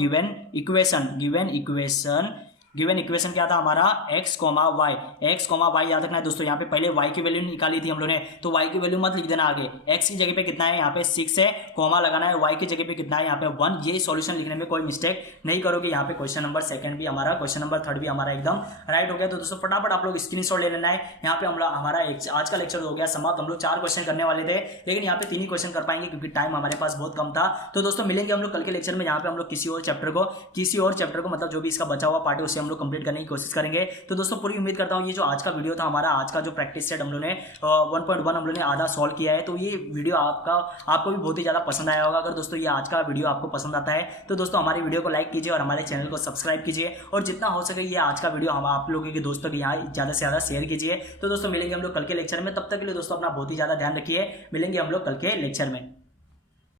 गिवन इक्वेशन क्या था हमारा, x, y याद रखना है दोस्तों। यहाँ पे पहले y की वैल्यू निकाली थी हम लोगों ने, तो y की वैल्यू मत लिख देना आगे, x की जगह पे कितना है, यहाँ पे 6 है, कॉमा लगाना है, y की जगह पे कितना है, यहाँ पे 1। ये सॉल्यूशन लिखने में कोई मिस्टेक नहीं करोगे। यहाँ पे क्वेश्चन नंबर सेकंड भी हमारा, क्वेश्चन नंबर थर्ड भी हमारा एकदम राइट हो गया। तो दोस्तों फटाफट आप लोग स्क्रीनशॉट ले लेना है। यहाँ पे हमारा आज का लेक्चर हो गया समाप्त। हम लोग 4 क्वेश्चन करने वाले थे, लेकिन यहाँ पे 3 ही क्वेश्चन कर पाएंगे क्योंकि टाइम हमारे पास बहुत कम था। तो दोस्तों मिलेंगे हम लोग कल के लेक्चर में, जहाँ पे हम लोग किसी और चैप्टर को मतलब जो भी इसका बचा हुआ पार्ट है उसे हम लोग कंप्लीट करने की कोशिश करेंगे। तो दोस्तों पूरी उम्मीद करता हूँ ये जो आज का वीडियो था हमारा, आज का जो प्रैक्टिस सेट हम लोगों ने 1.1 हम लोगों ने आधा सॉल्व किया है, तो ये वीडियो आपको भी बहुत ही ज्यादा पसंद आया होगा। अगर दोस्तों ये आज का वीडियो आपको पसंद आता है तो दोस्तों हमारे वीडियो को लाइक कीजिए और हमारे चैनल को सब्सक्राइब कीजिए, और जितना हो सके ये आज का वीडियो हम आप लोगों के दोस्तों के यहाँ ज्यादा से ज्यादा शेयर कीजिए। तो दोस्तों मिलेंगे हम लोग कल के लेक्चर में, तब तक के लिए दोस्तों अपना बहुत ही ज्यादा ध्यान रखिए। मिलेंगे हम लोग कल के लेक्चर में।